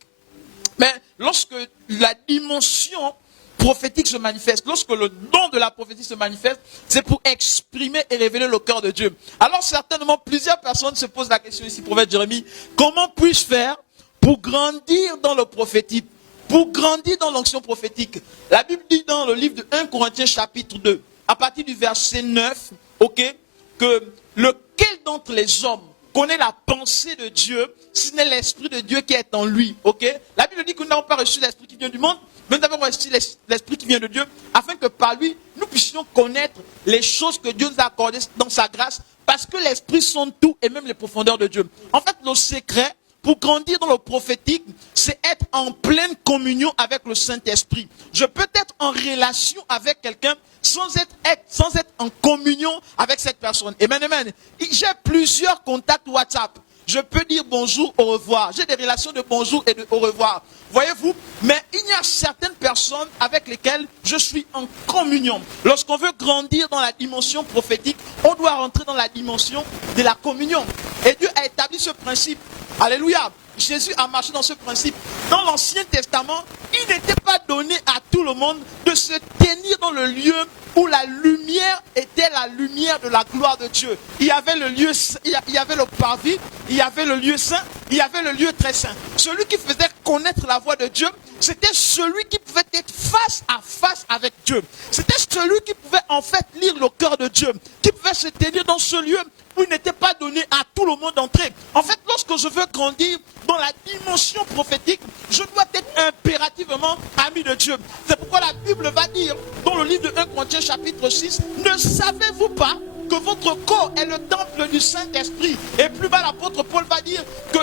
Mais lorsque la dimension prophétique se manifeste, lorsque le don de la prophétie se manifeste, c'est pour exprimer et révéler le cœur de Dieu. Alors certainement, plusieurs personnes se posent la question ici, prophète Jérémie, comment puis-je faire pour grandir dans le prophétique, pour grandir dans l'onction prophétique? La Bible dit dans le livre de 1 Corinthiens chapitre 2, à partir du verset 9, ok, que lequel d'entre les hommes connaît la pensée de Dieu, ce n'est l'Esprit de Dieu qui est en lui. Ok? La Bible dit que nous n'avons pas reçu l'Esprit qui vient du monde, mais nous avons reçu l'Esprit qui vient de Dieu, afin que par lui, nous puissions connaître les choses que Dieu nous a accordées dans sa grâce, parce que l'Esprit sonde tout et même les profondeurs de Dieu. En fait, le secret pour grandir dans le prophétique, c'est être en pleine communion avec le Saint-Esprit. Je peux être en relation avec quelqu'un sans être en communion avec cette personne. Amen, amen. J'ai plusieurs contacts WhatsApp. Je peux dire bonjour, au revoir. J'ai des relations de bonjour et de au revoir. Voyez-vous, mais il y a certaines personnes avec lesquelles je suis en communion. Lorsqu'on veut grandir dans la dimension prophétique, on doit rentrer dans la dimension de la communion. Et Dieu a établi ce principe. Alléluia. Jésus a marché dans ce principe. Dans l'Ancien Testament, il n'était pas donné à tout le monde de se tenir dans le lieu où la lumière était la lumière de la gloire de Dieu. Il y avait le lieu, il y avait le parvis, il y avait le lieu saint, il y avait le lieu très saint. Celui qui faisait connaître la voix de Dieu, c'était celui qui pouvait être face à face avec Dieu. C'était celui qui pouvait en fait lire le cœur de Dieu, qui pouvait se tenir dans ce lieu où il n'était pas donné à tout le monde d'entrer. En fait, lorsque je veux grandir dans la dimension prophétique, je dois être impérativement ami de Dieu. C'est pourquoi la Bible va dire, dans le livre de 1 Corinthiens chapitre 6, ne savez-vous pas que votre corps est le temple du Saint-Esprit? Et plus bas, l'apôtre Paul va dire que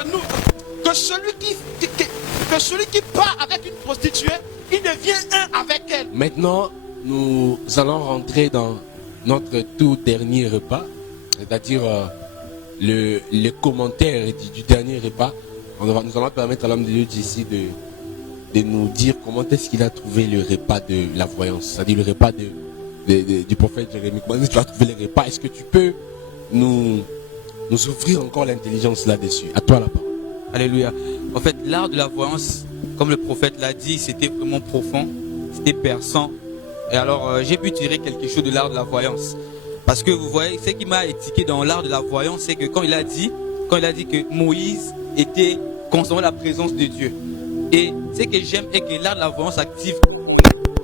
celui qui part avec une prostituée, il devient un avec elle. Maintenant, nous allons rentrer dans notre tout dernier repas, c'est-à-dire le commentaire du dernier repas. Nous allons permettre à l'homme de Dieu d'ici de nous dire comment est-ce qu'il a trouvé le repas de la voyance, c'est-à-dire le repas du prophète Jérémie. Comment est-ce que tu as trouvé le repas? Est-ce que tu peux nous ouvrir encore l'intelligence là-dessus? À toi la parole. Alléluia. En fait, l'art de la voyance, comme le prophète l'a dit, c'était vraiment profond, c'était perçant. Et alors, j'ai pu tirer quelque chose de l'art de la voyance. Parce que vous voyez, ce qui m'a étiqué dans l'art de la voyance, c'est que quand il a dit que Moïse était constamment la présence de Dieu. Et ce que j'aime est que l'art de la voyance active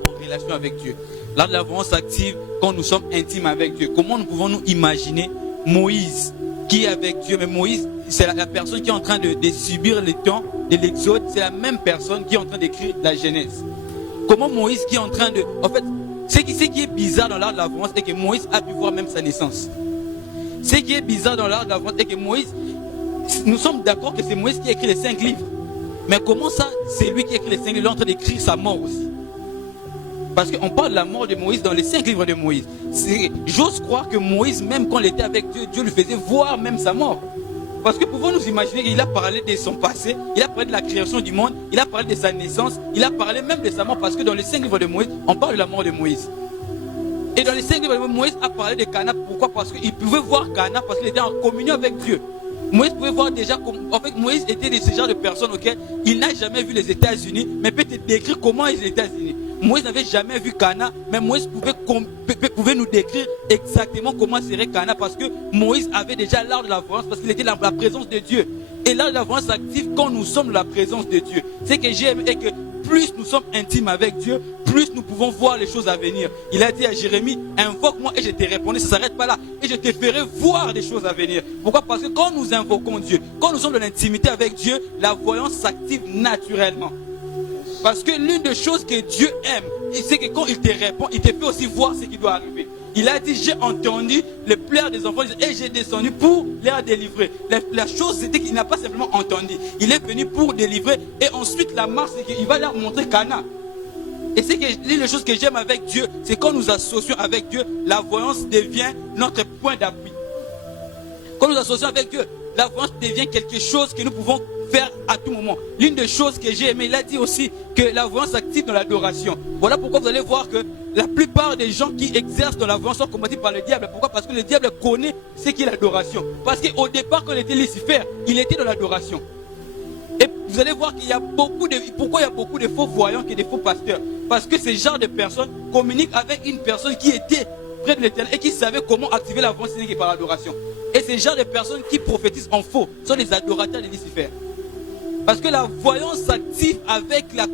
en relation avec Dieu. L'art de la voyance active quand nous sommes intimes avec Dieu. Comment nous pouvons nous imaginer Moïse qui est avec Dieu? Mais Moïse, c'est la personne qui est en train de subir le temps de l'Exode. C'est la même personne qui est en train d'écrire la Genèse. Comment Moïse qui est en train de... En fait, ce qui est bizarre dans l'art de la voyance est que Moïse a pu voir même sa naissance. Ce qui est bizarre dans l'art de la voyance est que Moïse... Nous sommes d'accord que c'est Moïse qui a écrit les 5 livres. Mais comment ça, c'est lui qui a écrit les 5 livres, il est en train d'écrire sa mort aussi? Parce qu'on parle de la mort de Moïse dans les 5 livres de Moïse. J'ose croire que Moïse, même quand il était avec Dieu, Dieu lui faisait voir même sa mort. Parce que pouvons nous imaginer qu'il a parlé de son passé, il a parlé de la création du monde, il a parlé de sa naissance, il a parlé même de sa mort, parce que dans les 5 livres de Moïse, on parle de la mort de Moïse. Et dans les 5 livres de Moïse, Moïse a parlé de Cana. Pourquoi? Parce qu'il pouvait voir Cana, parce qu'il était en communion avec Dieu. Moïse pouvait voir déjà, en fait, Moïse était de ce genre de personne auquel il n'a jamais vu les États-Unis, mais peut te décrire comment est les États-Unis. Moïse n'avait jamais vu Cana, mais Moïse pouvait nous décrire exactement comment serait Cana, parce que Moïse avait déjà l'art de la voyance, parce qu'il était dans la présence de Dieu. Et là, la voyance s'active quand nous sommes dans la présence de Dieu. Ce que j'aime est que plus nous sommes intimes avec Dieu, plus nous pouvons voir les choses à venir. Il a dit à Jérémie, invoque-moi et je te répondrai. Ça ne s'arrête pas là. Et je te ferai voir des choses à venir. Pourquoi? Parce que quand nous invoquons Dieu, quand nous sommes dans l'intimité avec Dieu, la voyance s'active naturellement. Parce que l'une des choses que Dieu aime, c'est que quand il te répond, il te fait aussi voir ce qui doit arriver. Il a dit, j'ai entendu les pleurs des enfants et j'ai descendu pour les délivrer. La chose, c'était qu'il n'a pas simplement entendu. Il est venu pour délivrer. Et ensuite, la marche, c'est qu'il va leur montrer Cana. Et c'est l'une des choses que j'aime avec Dieu, c'est quand nous associons avec Dieu, la voyance devient notre point d'appui. Quand nous associons avec Dieu, la voyance devient quelque chose que nous pouvons faire à tout moment. L'une des choses que j'ai aimé, il a dit aussi que la voyance s'active dans l'adoration. Voilà pourquoi vous allez voir que la plupart des gens qui exercent dans la voyance sont combattus par le diable. Pourquoi? Parce que le diable connaît ce qu'est l'adoration. Parce qu'au départ, quand il était Lucifer, il était dans l'adoration. Et vous allez voir qu'il y a pourquoi il y a beaucoup de faux voyants et de faux pasteurs? Parce que ce genre de personnes communiquent avec une personne qui était près de l'Éternel et qui savait comment activer la voyance par l'adoration. Et ce genre de personnes qui prophétisent en faux sont les adorateurs de Lucifer. Parce que la voyance s'active avec la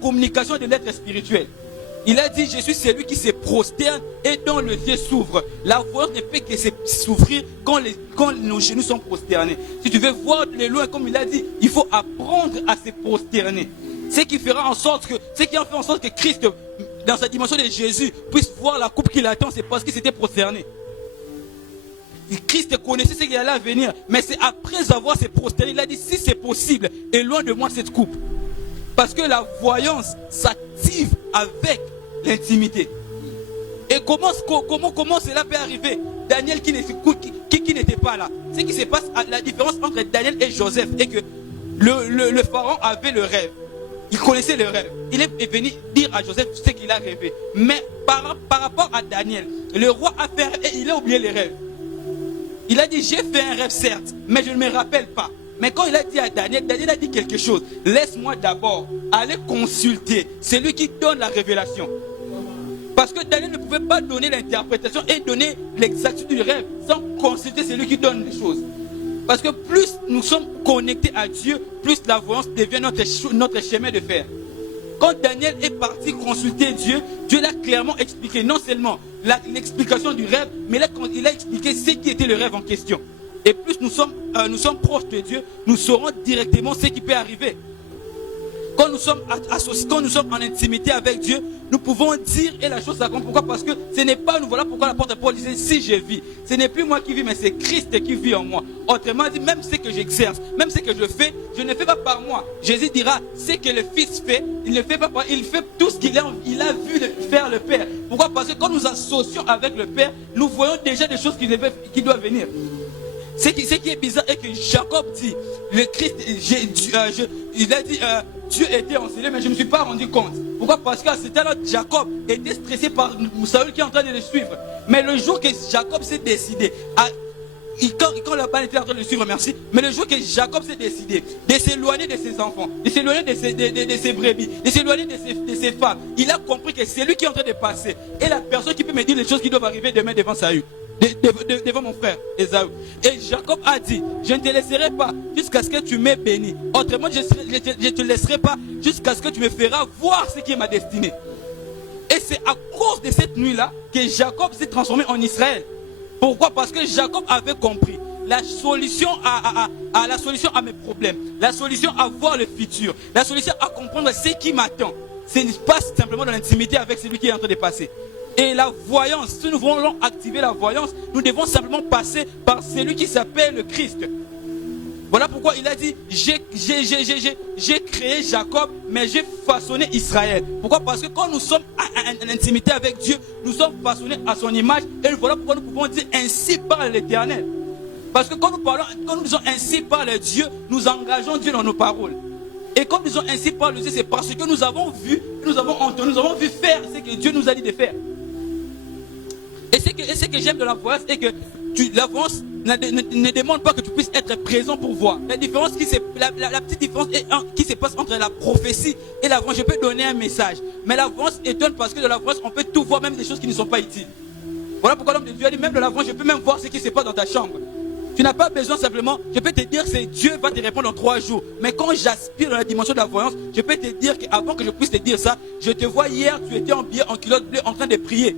communication de l'être spirituel. Il a dit, je suis celui qui se prosterne et dont le ciel s'ouvre. La voyance ne peut que s'ouvrir quand nos genoux sont prosternés. Si tu veux voir de loin, comme il a dit, il faut apprendre à se prosterner. Ce qui a fait en sorte que Christ, dans sa dimension de Jésus, puisse voir la coupe qu'il attend, c'est parce qu'il s'était prosterné. Christ connaissait ce qu'il allait venir, mais c'est après avoir se prosterné, il a dit, si c'est possible, éloigne de moi cette coupe. Parce que la voyance s'active avec l'intimité. Et comment cela peut arriver? Daniel qui n'était pas là. Ce qui se passe, la différence entre Daniel et Joseph est que le pharaon avait le rêve. Il connaissait le rêve. Il est venu dire à Joseph ce qu'il a rêvé. Mais par rapport à Daniel, le roi a fait un rêve et il a oublié les rêves. Il a dit, j'ai fait un rêve certes, mais je ne me rappelle pas. Mais quand il a dit à Daniel, Daniel a dit quelque chose. Laisse-moi d'abord aller consulter celui qui donne la révélation. Parce que Daniel ne pouvait pas donner l'interprétation et donner l'exactitude du rêve sans consulter celui qui donne les choses. Parce que plus nous sommes connectés à Dieu, plus la voyance devient notre chemin de fer. Quand Daniel est parti consulter Dieu, Dieu l'a clairement expliqué, non seulement l'explication du rêve, mais il a expliqué ce qui était le rêve en question. Et plus nous sommes proches de Dieu, nous saurons directement ce qui peut arriver. Quand nous sommes associés, quand nous sommes en intimité avec Dieu, nous pouvons dire et la chose s'accomplit. Pourquoi? Parce que ce n'est pas nous. Voilà pourquoi l'apôtre Paul disait, si je vis, ce n'est plus moi qui vis, mais c'est Christ qui vit en moi. Autrement dit, même ce que j'exerce, même ce que je fais, je ne fais pas par moi. Jésus dira, ce que le Fils fait, il ne fait pas par, il fait tout ce qu'il a vu faire le Père. Pourquoi? Parce que quand nous associons avec le Père, nous voyons déjà des choses qui doivent venir. Ce qui est bizarre est que Jacob dit, le Christ, il a dit, Dieu était enseigné, mais je ne me suis pas rendu compte. Pourquoi? Parce qu'à ce temps-là, Jacob était stressé par Saül qui est en train de le suivre. Mais le jour que Jacob s'est décidé, quand la balle était en train de le suivre, merci, mais le jour que Jacob s'est décidé de s'éloigner de ses enfants, de s'éloigner de ses brebis, de s'éloigner de ses femmes, il a compris que c'est lui qui est en train de passer. Et la personne qui peut me dire les choses qui doivent arriver demain devant Saül. Devant mon frère Ésaü. Et Jacob a dit, je ne te laisserai pas jusqu'à ce que tu m'aies béni. Autrement, je ne te laisserai pas jusqu'à ce que tu me feras voir ce qui est ma destinée. Et c'est à cause de cette nuit-là que Jacob s'est transformé en Israël. Pourquoi? Parce que Jacob avait compris la solution à mes problèmes, la solution à voir le futur, la solution à comprendre ce qui m'attend. Ce n'est pas simplement dans l'intimité avec celui qui est en train de passer. Et la voyance, si nous voulons activer la voyance, nous devons simplement passer par celui qui s'appelle le Christ. Voilà pourquoi il a dit, j'ai créé Jacob, mais j'ai façonné Israël. Pourquoi? Parce que quand nous sommes en intimité avec Dieu, nous sommes façonnés à son image. Et voilà pourquoi nous pouvons dire, ainsi parle l'Éternel. Parce que quand nous disons ainsi parle Dieu, nous engageons Dieu dans nos paroles. Et quand nous disons ainsi parle Dieu, c'est parce que nous avons vu, nous avons entendu, nous avons vu faire ce que Dieu nous a dit de faire. Et ce que j'aime de la voyance est que la voyance ne demande pas que tu puisses être présent pour voir. La petite différence qui se passe entre la prophétie et la voyance, je peux donner un message. Mais la voyance étonne parce que de la voyance, on peut tout voir, même des choses qui ne sont pas utiles. Voilà pourquoi l'homme de Dieu a dit, même de la voyance, je peux même voir ce qui se passe dans ta chambre. Tu n'as pas besoin simplement, je peux te dire que Dieu va te répondre en 3 jours. Mais quand j'aspire dans la dimension de la voyance, je peux te dire qu'avant que je puisse te dire ça, je te vois hier, tu étais en culotte bleue en train de prier.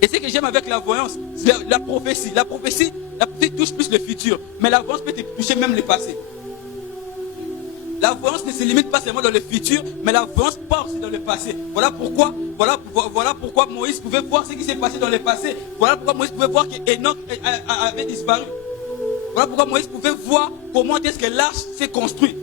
Et ce que j'aime avec la voyance, c'est la prophétie. La prophétie touche plus le futur. Mais la voyance peut te toucher même le passé. La voyance ne se limite pas seulement dans le futur, mais la voyance part aussi dans le passé. Voilà pourquoi Moïse pouvait voir ce qui s'est passé dans le passé. Voilà pourquoi Moïse pouvait voir qu'Enoch avait disparu. Voilà pourquoi Moïse pouvait voir comment est-ce que l'arche s'est construite.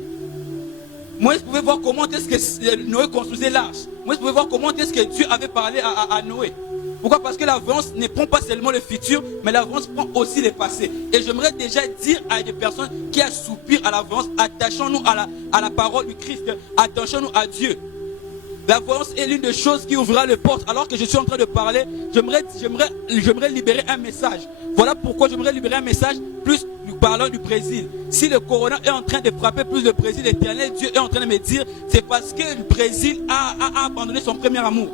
Moïse pouvait voir comment est-ce que Noé construisait l'arche. Moïse pouvait voir comment est-ce que Dieu avait parlé à Noé. Pourquoi? Parce que la voyance ne prend pas seulement le futur, mais la voyance prend aussi le passé. Et j'aimerais déjà dire à des personnes qui soupirent à la voyance, attachons-nous à la parole du Christ, attachons-nous à Dieu. La voyance est l'une des choses qui ouvrira les portes. Alors que je suis en train de parler, j'aimerais libérer un message. Voilà pourquoi j'aimerais libérer un message plus parlant du Brésil. Si le corona est en train de frapper plus le Brésil, l'Éternel Dieu est en train de me dire, c'est parce que le Brésil a abandonné son premier amour.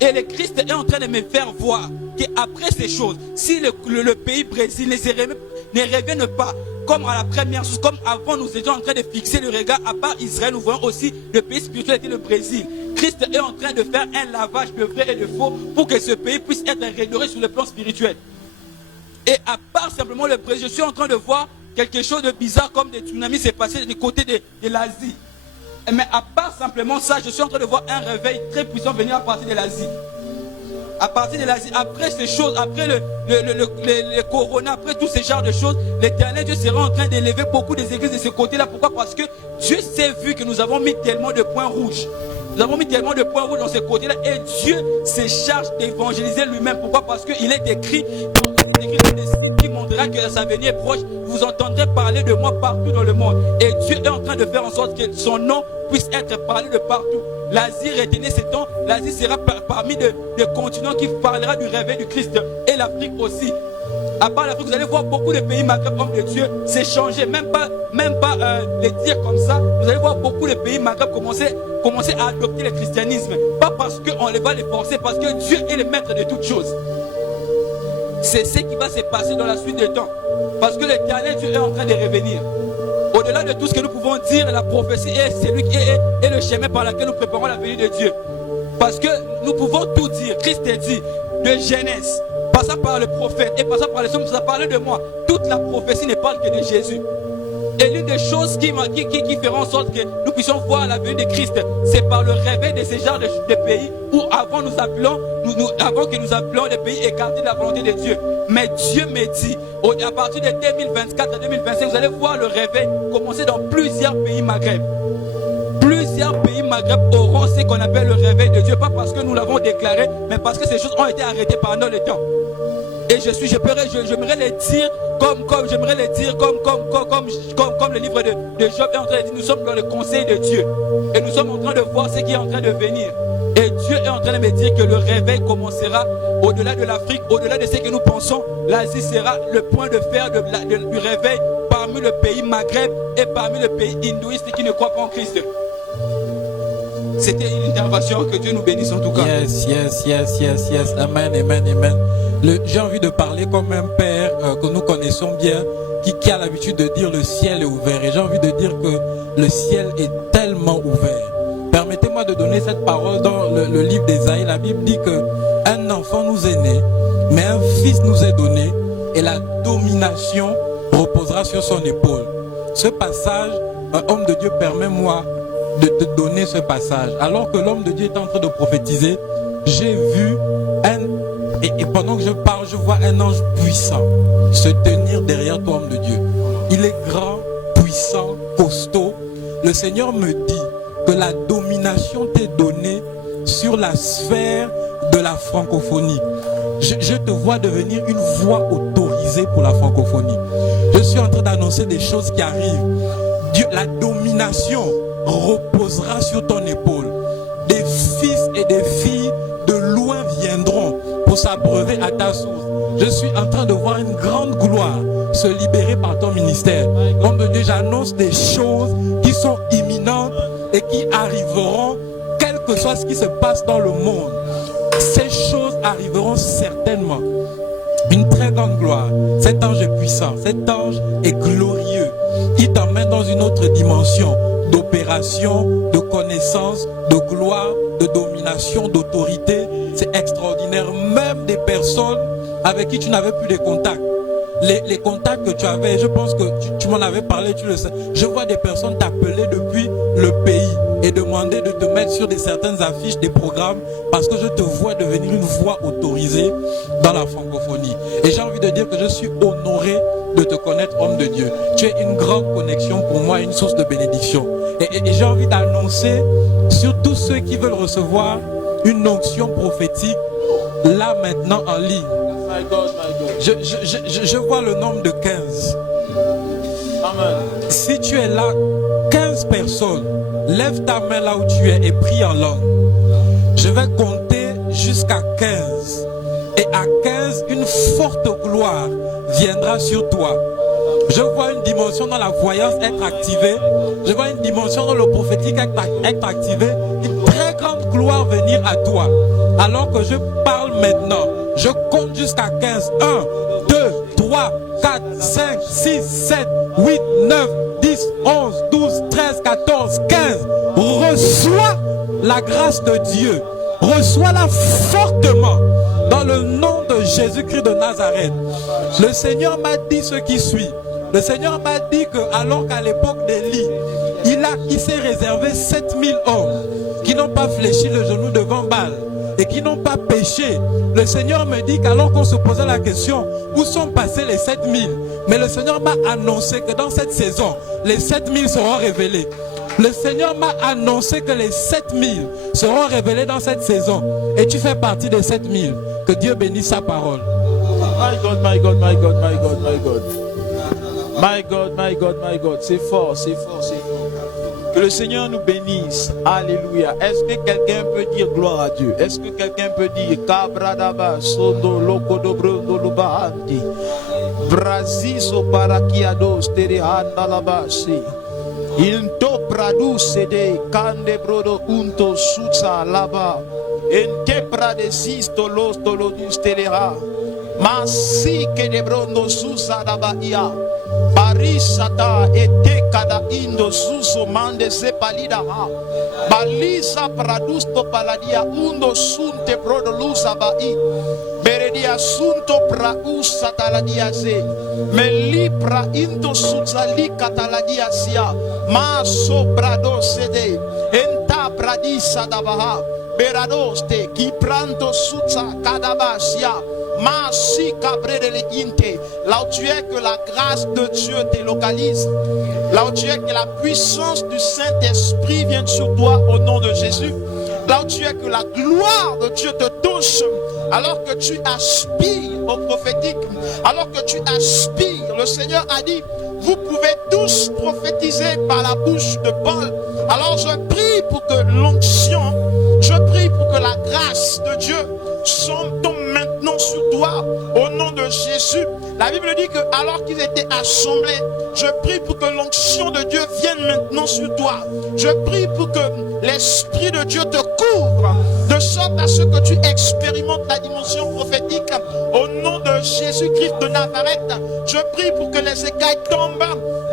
Et le Christ est en train de me faire voir qu'après ces choses, si le pays Brésil ne revienne pas comme à la première chose, comme avant nous étions en train de fixer le regard, à part Israël, nous voyons aussi le pays spirituel qui est le Brésil. Christ est en train de faire un lavage de vrai et de faux pour que ce pays puisse être redoré sur le plan spirituel. Et à part simplement le Brésil, je suis en train de voir quelque chose de bizarre comme des tsunamis s'est passé du côté de l'Asie. Mais à part simplement ça, je suis en train de voir un réveil très puissant venir à partir de l'Asie. À partir de l'Asie, après ces choses, après le corona, après tous ces genres de choses, l'Éternel Dieu sera en train d'élever beaucoup des églises de ce côté-là. Pourquoi? Parce que Dieu s'est vu que nous avons mis tellement de points rouges. Nous avons mis tellement de points rouges dans ce côté-là. Et Dieu se charge d'évangéliser lui-même. Pourquoi? Parce qu'il est écrit qui montrera que sa venue est proche. Vous entendrez parler de moi partout dans le monde. Et Dieu est en train de faire en sorte que son nom puisse être parlé de partout. L'Asie, retenez ces temps, l'Asie sera parmi des continents qui parlera du réveil du Christ. Et l'Afrique aussi. À part l'Afrique, vous allez voir beaucoup de pays maghreb, hommes de Dieu, s'échanger, même pas les dire comme ça. Vous allez voir beaucoup de pays maghreb commencer à adopter le christianisme. Pas parce qu'on va les forcer, parce que Dieu est le maître de toutes choses. C'est ce qui va se passer dans la suite des temps. Parce que l'Éternel Dieu est en train de revenir. Au-delà de tout ce que nous pouvons dire, la prophétie est celui qui est le chemin par lequel nous préparons la venue de Dieu. Parce que nous pouvons tout dire. Christ a dit de Genèse, passant par le prophète et passant par les hommes, ça parle de moi. Toute la prophétie ne parle que de Jésus. Et l'une des choses qui fera en sorte que nous puissions voir la venue de Christ, c'est par le réveil de ces genres de pays où avant que nous appelons les pays écartés de la volonté de Dieu. Mais Dieu me dit, à partir de 2024 à 2025, vous allez voir le réveil commencer dans plusieurs pays maghreb. Plusieurs pays maghreb auront ce qu'on appelle le réveil de Dieu, pas parce que nous l'avons déclaré, mais parce que ces choses ont été arrêtées pendant le temps. Et j'aimerais les dire comme le livre de Job est en train de dire, nous sommes dans le conseil de Dieu. Et nous sommes en train de voir ce qui est en train de venir. Et Dieu est en train de me dire que le réveil commencera au-delà de l'Afrique, au-delà de ce que nous pensons. L'Asie sera le point de fer du réveil parmi le pays maghreb et parmi le pays hindouiste qui ne croient pas en Christ. C'était une intervention, que Dieu nous bénisse en tout cas. Yes. Amen. J'ai envie de parler comme un père que nous connaissons bien, qui a l'habitude de dire le ciel est ouvert. Et j'ai envie de dire que le ciel est tellement ouvert. Permettez-moi de donner cette parole dans le livre d'Ésaïe. La Bible dit qu'un enfant nous est né, mais un fils nous est donné, et la domination reposera sur son épaule. Ce passage, un homme de Dieu, permets-moi de te donner ce passage. Alors que l'homme de Dieu est en train de prophétiser, j'ai vu et pendant que je parle, je vois un ange puissant se tenir derrière toi, homme de Dieu. Il est grand, puissant, costaud. Le Seigneur me dit que la domination t'est donnée sur la sphère de la francophonie. Je te vois devenir une voix autorisée pour la francophonie. Je suis en train d'annoncer des choses qui arrivent. Dieu, la domination reposera sur ton épaule. Des fils et des filles de loin viendront pour s'abreuver à ta source. Je suis en train de voir une grande gloire se libérer par ton ministère. Comme de Dieu, j'annonce des choses qui sont imminentes et qui arriveront, quel que soit ce qui se passe dans le monde. Ces choses arriveront certainement. une très grande gloire. Cet ange est puissant, cet ange est glorieux. Il t'emmène dans une autre dimension d'opération, de connaissance, de gloire, de domination, d'autorité. C'est extraordinaire. Même des personnes avec qui tu n'avais plus de contact. Les contacts que tu avais, je pense que tu m'en avais parlé, tu le sais. Je vois des personnes t'appeler depuis le pays et demander de te mettre sur certaines affiches, des programmes, parce que je te vois devenir une voix autorisée dans la francophonie. Et j'ai envie de dire que je suis honoré de te connaître, homme de Dieu. Tu es une grande connexion pour moi, une source de bénédiction. Et j'ai envie d'annoncer sur tous ceux qui veulent recevoir une onction prophétique, là maintenant en ligne. My God, my God. Je vois le nombre de 15. Amen. Si tu es là, 15 personnes, lève ta main là où tu es et prie en langue. Je vais compter jusqu'à 15. Et à 15, une forte gloire viendra sur toi. Je vois une dimension dans la voyance être activée. Je vois une dimension dans le prophétique être activé. Une très grande gloire venir à toi. Alors que je parle maintenant, je compte jusqu'à 15. 1, 2, 3, 4, 5, 6, 7, 8, 9, 10, 11, 12, 13, 14, 15. Reçois la grâce de Dieu. Reçois-la fortement dans le nom de Jésus-Christ de Nazareth. Le Seigneur m'a dit ce qui suit. Le Seigneur m'a dit que alors qu'à l'époque d'Élie, il s'est réservé 7000 hommes qui n'ont pas fléchi le genou devant Baal et qui n'ont pas péché. Le Seigneur me dit qu'alors qu'on se posait la question, où sont passés les 7000? Mais le Seigneur m'a annoncé que dans cette saison, les 7000 seront révélés. Le Seigneur m'a annoncé que les 7000 seront révélés dans cette saison. Et tu fais partie des 7000. Que Dieu bénisse sa parole. My God, my God, my God, my God, my God. My God, my God, my God. C'est fort, c'est fort, c'est fort. Que le Seigneur nous bénisse. Alléluia. Est-ce que quelqu'un peut dire gloire à Dieu? Est-ce que quelqu'un peut dire Kabradaba, Sondo, Loko, Dobro, Dolubahandi, Brasiso, Parakiados, Terehanda, Labasi, Into, Pradusede, Kande, Brodo, Unto, Sutsa, Laba, Ente, Pradesisto, Los, Dolodus, Terera, Masi, Kedebrondo, Susa, Dabaia, Barisata ete kada indo suso mande se palida ha balisa pradusto paladia undo sunte brodo lusa bai beredia sunto pra usa taladia se meli pra indo suzali kataladia sia maso brado sede enta bradisa dabaha beradoste ki pranto suza kadabasia. Là où tu es, que la grâce de Dieu te localise. Là où tu es, que la puissance du Saint-Esprit vienne sur toi au nom de Jésus. Là où tu es, que la gloire de Dieu te touche. Alors que tu aspires au prophétique, alors que tu aspires, le Seigneur a dit, vous pouvez tous prophétiser par la bouche de Paul. Alors je prie pour que l'onction, je prie pour que la grâce de Dieu tombe maintenant sur toi au nom de Jésus. La Bible dit que alors qu'ils étaient assemblés, je prie pour que l'onction de Dieu vienne maintenant sur toi. Je prie pour que l'Esprit de Dieu te couvre de sorte à ce que tu expérimentes la dimension prophétique au nom de Jésus-Christ de Nazareth. Je prie pour que les écailles tombent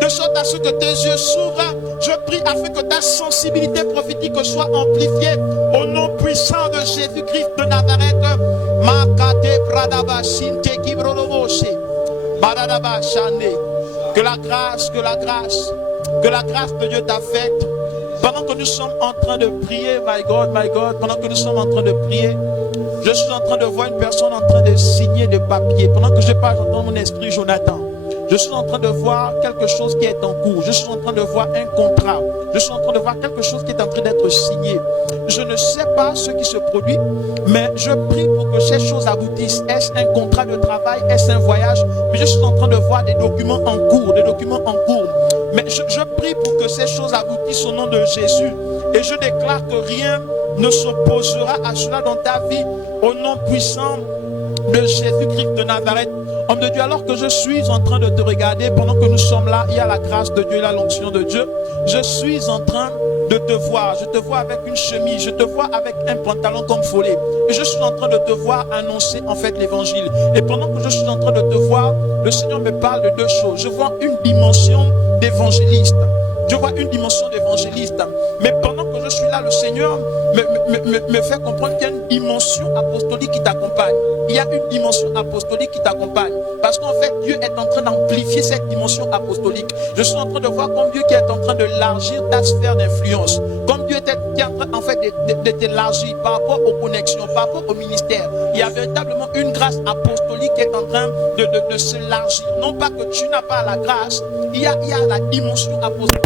de sorte à ce que tes yeux s'ouvrent. Je prie afin que ta sensibilité prophétique soit amplifiée au nom puissant de Jésus-Christ de Nazareth. Que la grâce de Dieu t'affecte. Pendant que nous sommes en train de prier, my God, pendant que nous sommes en train de prier, je suis en train de voir une personne en train de signer des papiers. Pendant que je parle, j'entends mon esprit Jonathan. Je suis en train de voir quelque chose qui est en cours. Je suis en train de voir un contrat. Je suis en train de voir quelque chose qui est en train d'être signé. Je ne sais pas ce qui se produit, mais je prie pour que ces choses aboutissent. Est-ce un contrat de travail? Est-ce un voyage? Mais je suis en train de voir des documents en cours, Mais je prie pour que ces choses aboutissent au nom de Jésus. Et je déclare que rien ne s'opposera à cela dans ta vie au nom puissant de Jésus-Christ de Nazareth. Homme de Dieu, alors que je suis en train de te regarder, pendant que nous sommes là, il y a la grâce de Dieu, la l'onction de Dieu. Je suis en train de te voir. Je te vois avec une chemise, je te vois avec un pantalon comme follet. Et je suis en train de te voir annoncer en fait l'évangile. Et pendant que je suis en train de te voir, le Seigneur me parle de deux choses. Je vois une dimension d'évangéliste. Je vois une dimension d'évangéliste. Mais pendant que je suis là, le Seigneur me fait comprendre qu'il y a une dimension apostolique qui t'accompagne. Il y a une dimension apostolique qui t'accompagne. Parce qu'en fait, Dieu est en train d'amplifier cette dimension apostolique. Je suis en train de voir comme Dieu qui est en train d'élargir ta sphère d'influence. Comme Dieu est en train en fait de t'élargir par rapport aux connexions, par rapport au ministère. Il y a véritablement une grâce apostolique qui est en train de s'élargir. Non pas que tu n'as pas la grâce, il y a la dimension apostolique.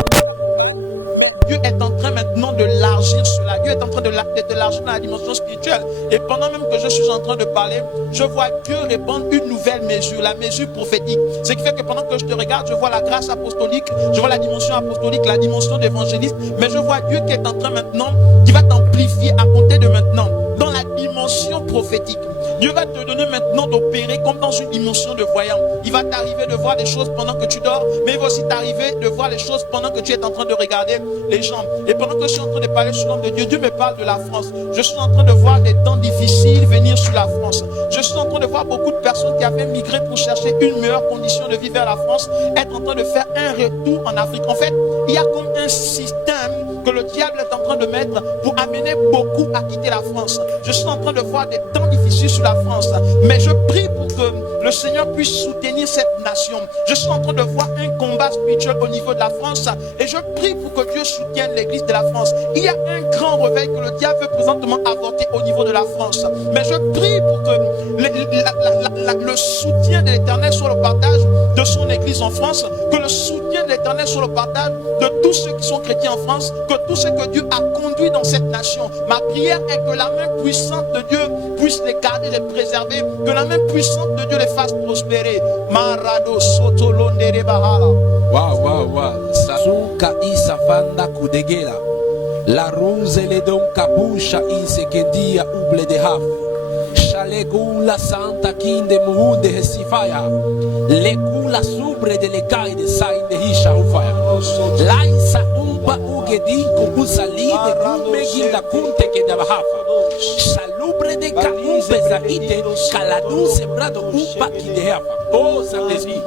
Dieu est en train maintenant de l'élargir cela. Dieu est en train de l'élargir dans la dimension spirituelle. Et pendant même que je suis en train de parler, je vois Dieu répandre une nouvelle mesure, la mesure prophétique. Ce qui fait que pendant que je te regarde, je vois la grâce apostolique, je vois la dimension apostolique, la dimension d'évangéliste. Mais je vois Dieu qui est en train maintenant, qui va t'amplifier à compter de maintenant, dans la dimension prophétique. Dieu va te donner maintenant d'opérer comme dans une dimension de voyant. Il va t'arriver de voir des choses pendant que tu dors, mais il va aussi t'arriver de voir les choses pendant que tu es en train de regarder les gens. Et pendant que je suis en train de parler sur l'homme de Dieu, Dieu me parle de la France. Je suis en train de voir des temps difficiles venir sur la France. Je suis en train de voir beaucoup de personnes qui avaient migré pour chercher une meilleure condition de vie vers la France, être en train de faire un retour en Afrique. En fait, il y a comme un système que le diable est en train de mettre pour amener beaucoup à quitter la France. Je suis en train de voir des temps difficiles sur la France, mais je prie pour que le Seigneur puisse soutenir cette nation. Je suis en train de voir un combat spirituel au niveau de la France et je prie pour que Dieu soutienne l'église de la France. Il y a un grand réveil que le diable veut présentement avorter au niveau de la France, mais je prie pour que le soutien de l'Éternel soit le partage de son église en France, que le soutien de l'Éternel soit le partage de tous ceux qui sont chrétiens en France, que tout ce que Dieu a conduit dans cette nation. Ma prière est que la main puissante de Dieu puisse les garder, les préserver, que la main puissante de Dieu les fasse prospérer. Marado sotolondere bahala. Waouh. Sasuka isafanda kudegela. La ruse le don kabusha insekendia uble de haf. Chalegula santa kinde muhunde hesifaya. Lekula subre de lekai de sain de hisha ufaya. Laisa umba ugedi kubusalide kumeginda kunte ke de bahafa. Salubre de kaumbe zaite kaladun sembrado umba ki de hafa. Oh Saint-Esprit,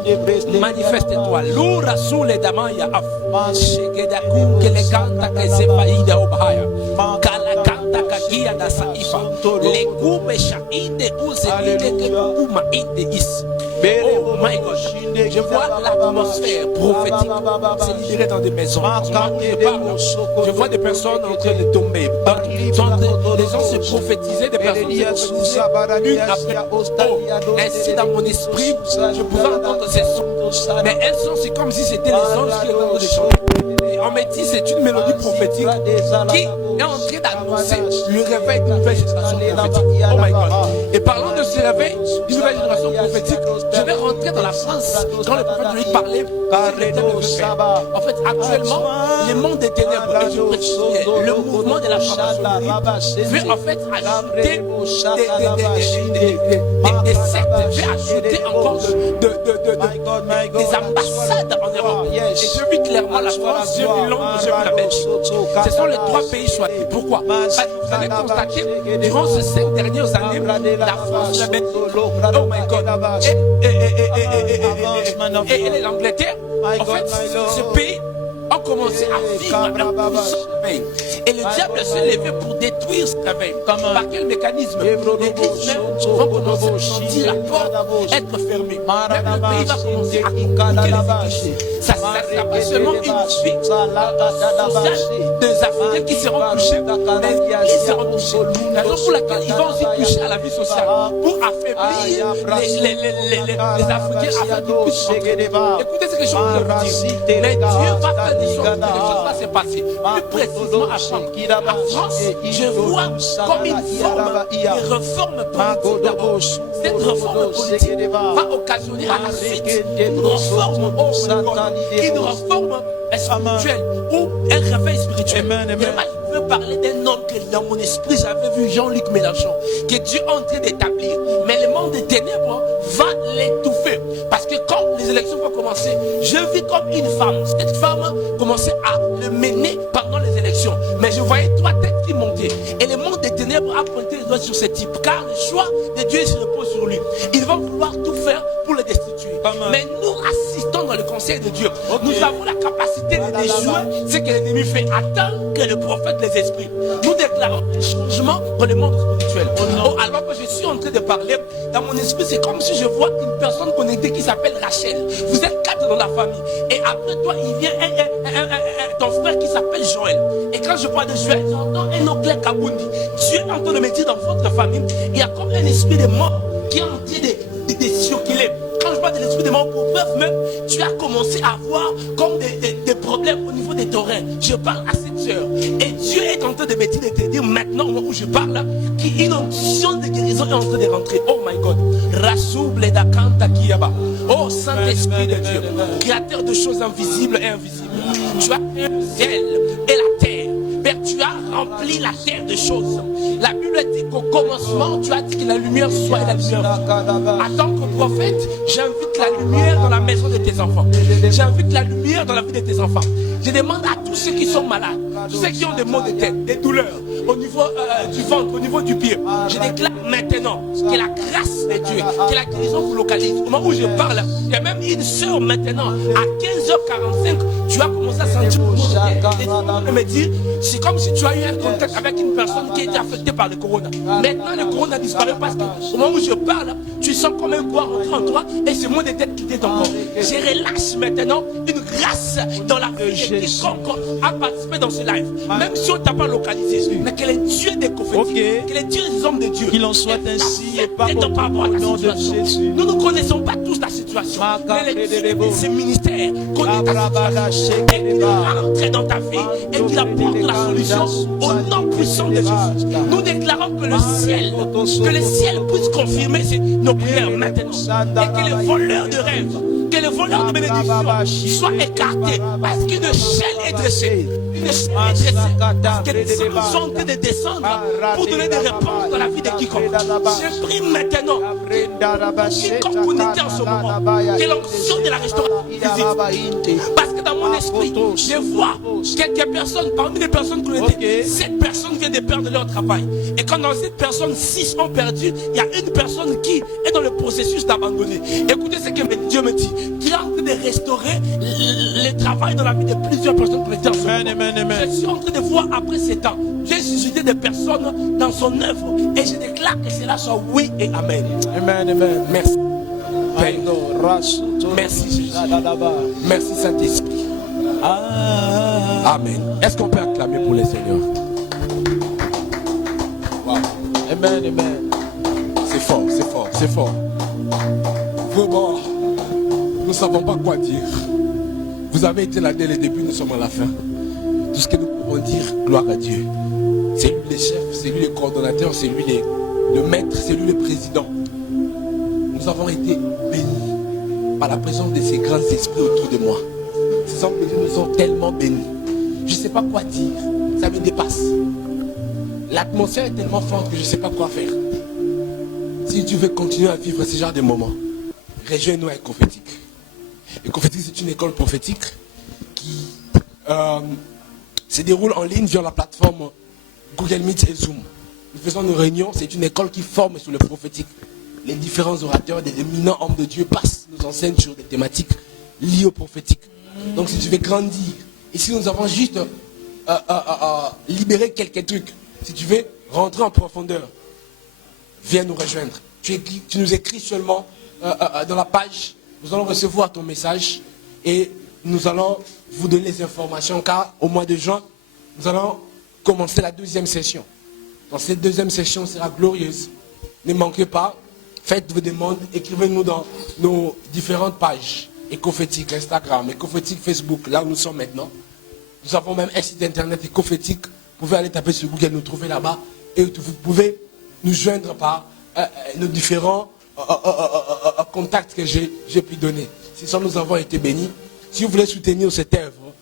manifeste-toi. Lura sule damaya af. Shegeda kun que le canta que se faida obhaya. Kala canta kagia da saifa. Le kume shainde uzelide ke kuma inde is. Oh my God, je vois l'atmosphère prophétique se libérer dans des maisons. Je vois des personnes en train de tomber. Les gens se prophétisaient, des personnes se prophétisaient une après l'autre. Ainsi dans mon esprit, je pouvais entendre ces sons. Mais elles sont, c'est comme si c'était les anges qui étaient en train de chanter. On me dit c'est une mélodie prophétique qui est en train d'annoncer le réveil d'une nouvelle génération prophétique. Oh my God. Et parlant de ce réveil d'une nouvelle génération prophétique, je vais rentrer dans la France quand le prophète lui parlait. En fait, actuellement, le monde des ténèbres, et je précise, le mouvement de la franc-maçonnerie veut en fait ajouter des sectes, veut ajouter encore des ambassades en Europe. Et je vis clairement la France, je vis Londres, je vis la Belgique. Ce sont les trois pays choisis. Pourquoi? Parce que vous avez constaté, durant ces 5 dernières années, la France, la Belgique, oh my God, et l'Angleterre, en fait, ce pays ont commencé à vivre avec un puissant réveil. Et le diable s'est levé pour détruire ce réveil. Par quel mécanisme? L'église même vont commencer à sentir la porte être fermée. Même le pays va commencer à compliquer les églises. Ça ne sera pas seulement une vie sociale des Africains qui seront touchés, mais ils seront touchés. La raison pour laquelle ils vont aussi toucher à la vie sociale, pour affaiblir les Africains afin qu'ils puissent rentrer. Écoutez ce que je veux vous dire. Mais Dieu va faire des choses, que les choses vont se passer. Plus précisément à France, je vois comme une forme de réforme politique d'abord. Cette réforme politique va occasionner à la suite une réforme spirituelle ou un réveil spirituel. Je veux parler d'un homme que dans mon esprit j'avais vu, Jean-Luc Mélenchon, que Dieu est en train d'établir. Mais le monde des ténèbres va l'étouffer. Parce que quand les élections vont commencer, commencé, je vis comme une femme. Cette femme commençait à le mener pendant les élections. Mais je voyais trois têtes qui montaient. Et le monde des ténèbres a pointé les doigts sur ce type. Car le choix de Dieu se repose sur lui. Ils vont vouloir tout faire pour le destituer. Mais nous assistons dans le conseil de Dieu. Nous avons la capacité de déjouer ce que l'ennemi fait. Attends que le prophète les exprime. Nous déclarons un changement dans le monde spirituel. Oh, alors que je suis en train de parler, dans mon esprit, c'est comme si je vois une personne connectée qui s'appelle Rachel. Vous êtes 4 dans la famille. Et après toi, il vient ton frère qui s'appelle Joël. Et quand je parle de Joël, j'entends un oncle Kabundi. Dieu est en train de me dire dans votre famille, il y a comme un esprit de mort qui est en train de circuler. Quand je parle de l'esprit de mort, pour preuve même, tu as commencé à avoir comme des problèmes au niveau des torrents. Je parle à cette sœur. Et Dieu est en train de me dire, de te dire maintenant, au moment où je parle, qu'une onction de guérison est en train de rentrer. Oh my God. Rasouble d'Akanta Kiyaba. Oh Saint-Esprit de Dieu, créateur de choses invisibles et invisibles. Tu as créé le ciel et la terre. Père, tu as rempli la terre de choses. La Bible dit qu'au commencement, tu as dit que la lumière soit et la lumière soit. En tant que prophète, j'invite la lumière dans la maison de tes enfants. J'invite la lumière dans la vie de tes enfants. Je demande à tous ceux qui sont malades, tous ceux qui ont des maux de tête, des douleurs au niveau du ventre, au niveau du pied. Je déclare maintenant que la grâce de Dieu, que la guérison vous localise. Au moment où je parle, il y a même une sœur maintenant, à 15h45, tu as commencé à sentir et me dire, c'est comme si tu as eu un contact avec une personne qui était affectée par le corona. Maintenant, le corona a disparu parce qu'au moment où je parle, tu sens comme un poids rentrer en toi et c'est moins de tête qui t'est encore. Je relâche maintenant une grâce dans la vie de quiconque a participé dans ce live. Même si on ne t'a pas localisé, mais que le Dieu des prophétiques, que le Dieu des hommes de Dieu, Qu'il en soit ainsi et pas par rapport à au ta nom de situation. Jésus. Nous ne connaissons pas tous ta situation, mais le Dieu de ce ministère connaît ta situation et qu'il entre dans ta vie et qu'il apporte la solution au nom puissant de Jésus. Nous déclarons que le ciel puisse confirmer nos prières maintenant et que le voleur de rêve, que le voleur de bénédiction soit écarté parce qu'une chaîne est dressée. Une chaîne est dressée parce que les anges sont en train de descendre pour donner des réponses dans la vie de quiconque. Je prie maintenant quiconque connecté en ce moment que l'onction de la restauration visite. Parce que dans mon esprit, je vois quelques personnes, parmi les personnes connectées, 7 personnes viennent de perdre leur travail. Et quand dans cette personne, 6 ont perdu, il y a une personne qui est dans le processus d'abandonner. Écoutez ce que Dieu me dit. Qu'il est en train de restaurer le travail dans la vie de plusieurs personnes connectées en ce moment. Je suis en train de voir après ces temps. J'ai suscité des personnes dans son œuvre. Et je déclare que cela soit oui et amen. Amen, amen. Merci. Merci Jésus. Merci Saint-Esprit. Amen. Est-ce qu'on peut acclamer pour le Seigneur? Wow. Amen, amen. C'est fort, c'est fort, c'est fort. Vraiment, nous ne savons pas quoi dire. Vous avez été là dès le début, nous sommes à la fin. Tout ce que nous pouvons dire, gloire à Dieu. C'est lui le chef, c'est lui le coordonnateur, c'est lui le maître, c'est lui le président. Nous avons été bénis par la présence de ces grands esprits autour de moi. Ces hommes de Dieu nous ont tellement bénis. Je ne sais pas quoi dire, ça me dépasse. L'atmosphère est tellement forte que je ne sais pas quoi faire. Si tu veux continuer à vivre ce genre de moments, rejoins-nous à Ecophétique. Ecophétique, c'est une école prophétique qui se déroule en ligne via la plateforme Google Meet et Zoom. Nous faisons nos réunions, c'est une école qui forme sur le prophétique. Les différents orateurs, des éminents hommes de Dieu passent, nous enseignent sur des thématiques liées au prophétique. Donc si tu veux grandir, et si nous avons juste libéré quelques trucs, si tu veux rentrer en profondeur, viens nous rejoindre. Tu nous écris seulement dans la page, nous allons recevoir ton message et nous allons vous donner les informations car au mois de juin, nous allons commencer la 2e session. Donc cette 2e session sera glorieuse. Ne manquez pas, faites vos demandes, écrivez-nous dans nos différentes pages. Ecophétique, Instagram, Ecophétique, Facebook, là où nous sommes maintenant. Nous avons même un site internet Ecophétique. Vous pouvez aller taper sur Google, nous trouver là-bas. Et vous pouvez nous joindre par nos différents contacts que j'ai pu donner. C'est ça, nous avons été bénis. Si vous voulez soutenir cette œuvre,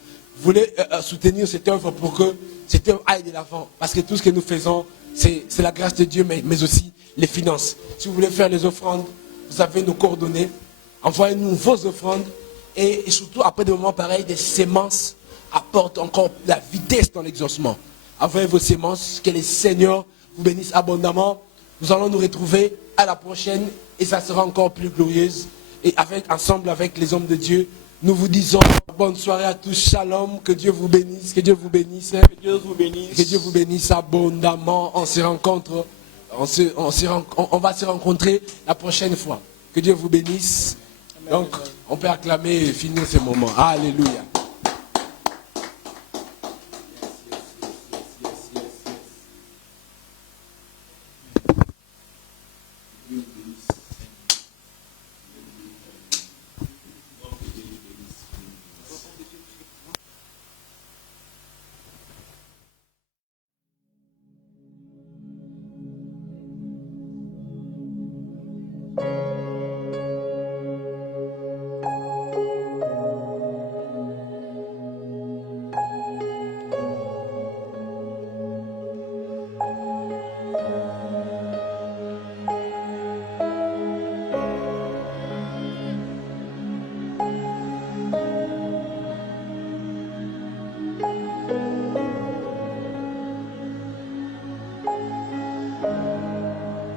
pour que cette œuvre aille de l'avant. Parce que tout ce que nous faisons, c'est la grâce de Dieu, mais aussi les finances. Si vous voulez faire les offrandes, vous avez nos coordonnées. Envoyez-nous vos offrandes Et surtout, après des moments pareils, des semences apportent encore la vitesse dans l'exaucement. Envoyez vos semences, que les Seigneurs vous bénissent abondamment. Nous allons nous retrouver à la prochaine et ça sera encore plus glorieuse. Et ensemble avec les hommes de Dieu, nous vous disons bonne soirée à tous. Shalom, que Dieu vous bénisse, que Dieu vous bénisse. Que Dieu vous bénisse. Que Dieu vous bénisse abondamment. On se rencontre, on va se rencontrer la prochaine fois. Que Dieu vous bénisse. Donc, on peut acclamer et finir ce moment. Alléluia.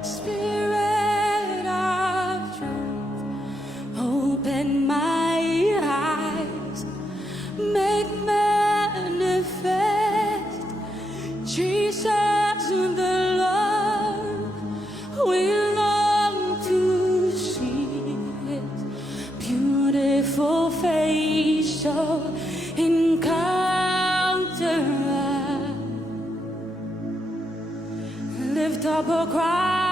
Spirit of truth, open my eyes, make manifest Jesus the Lord. We long to see His beautiful face, so encounter us. Lift up a cry.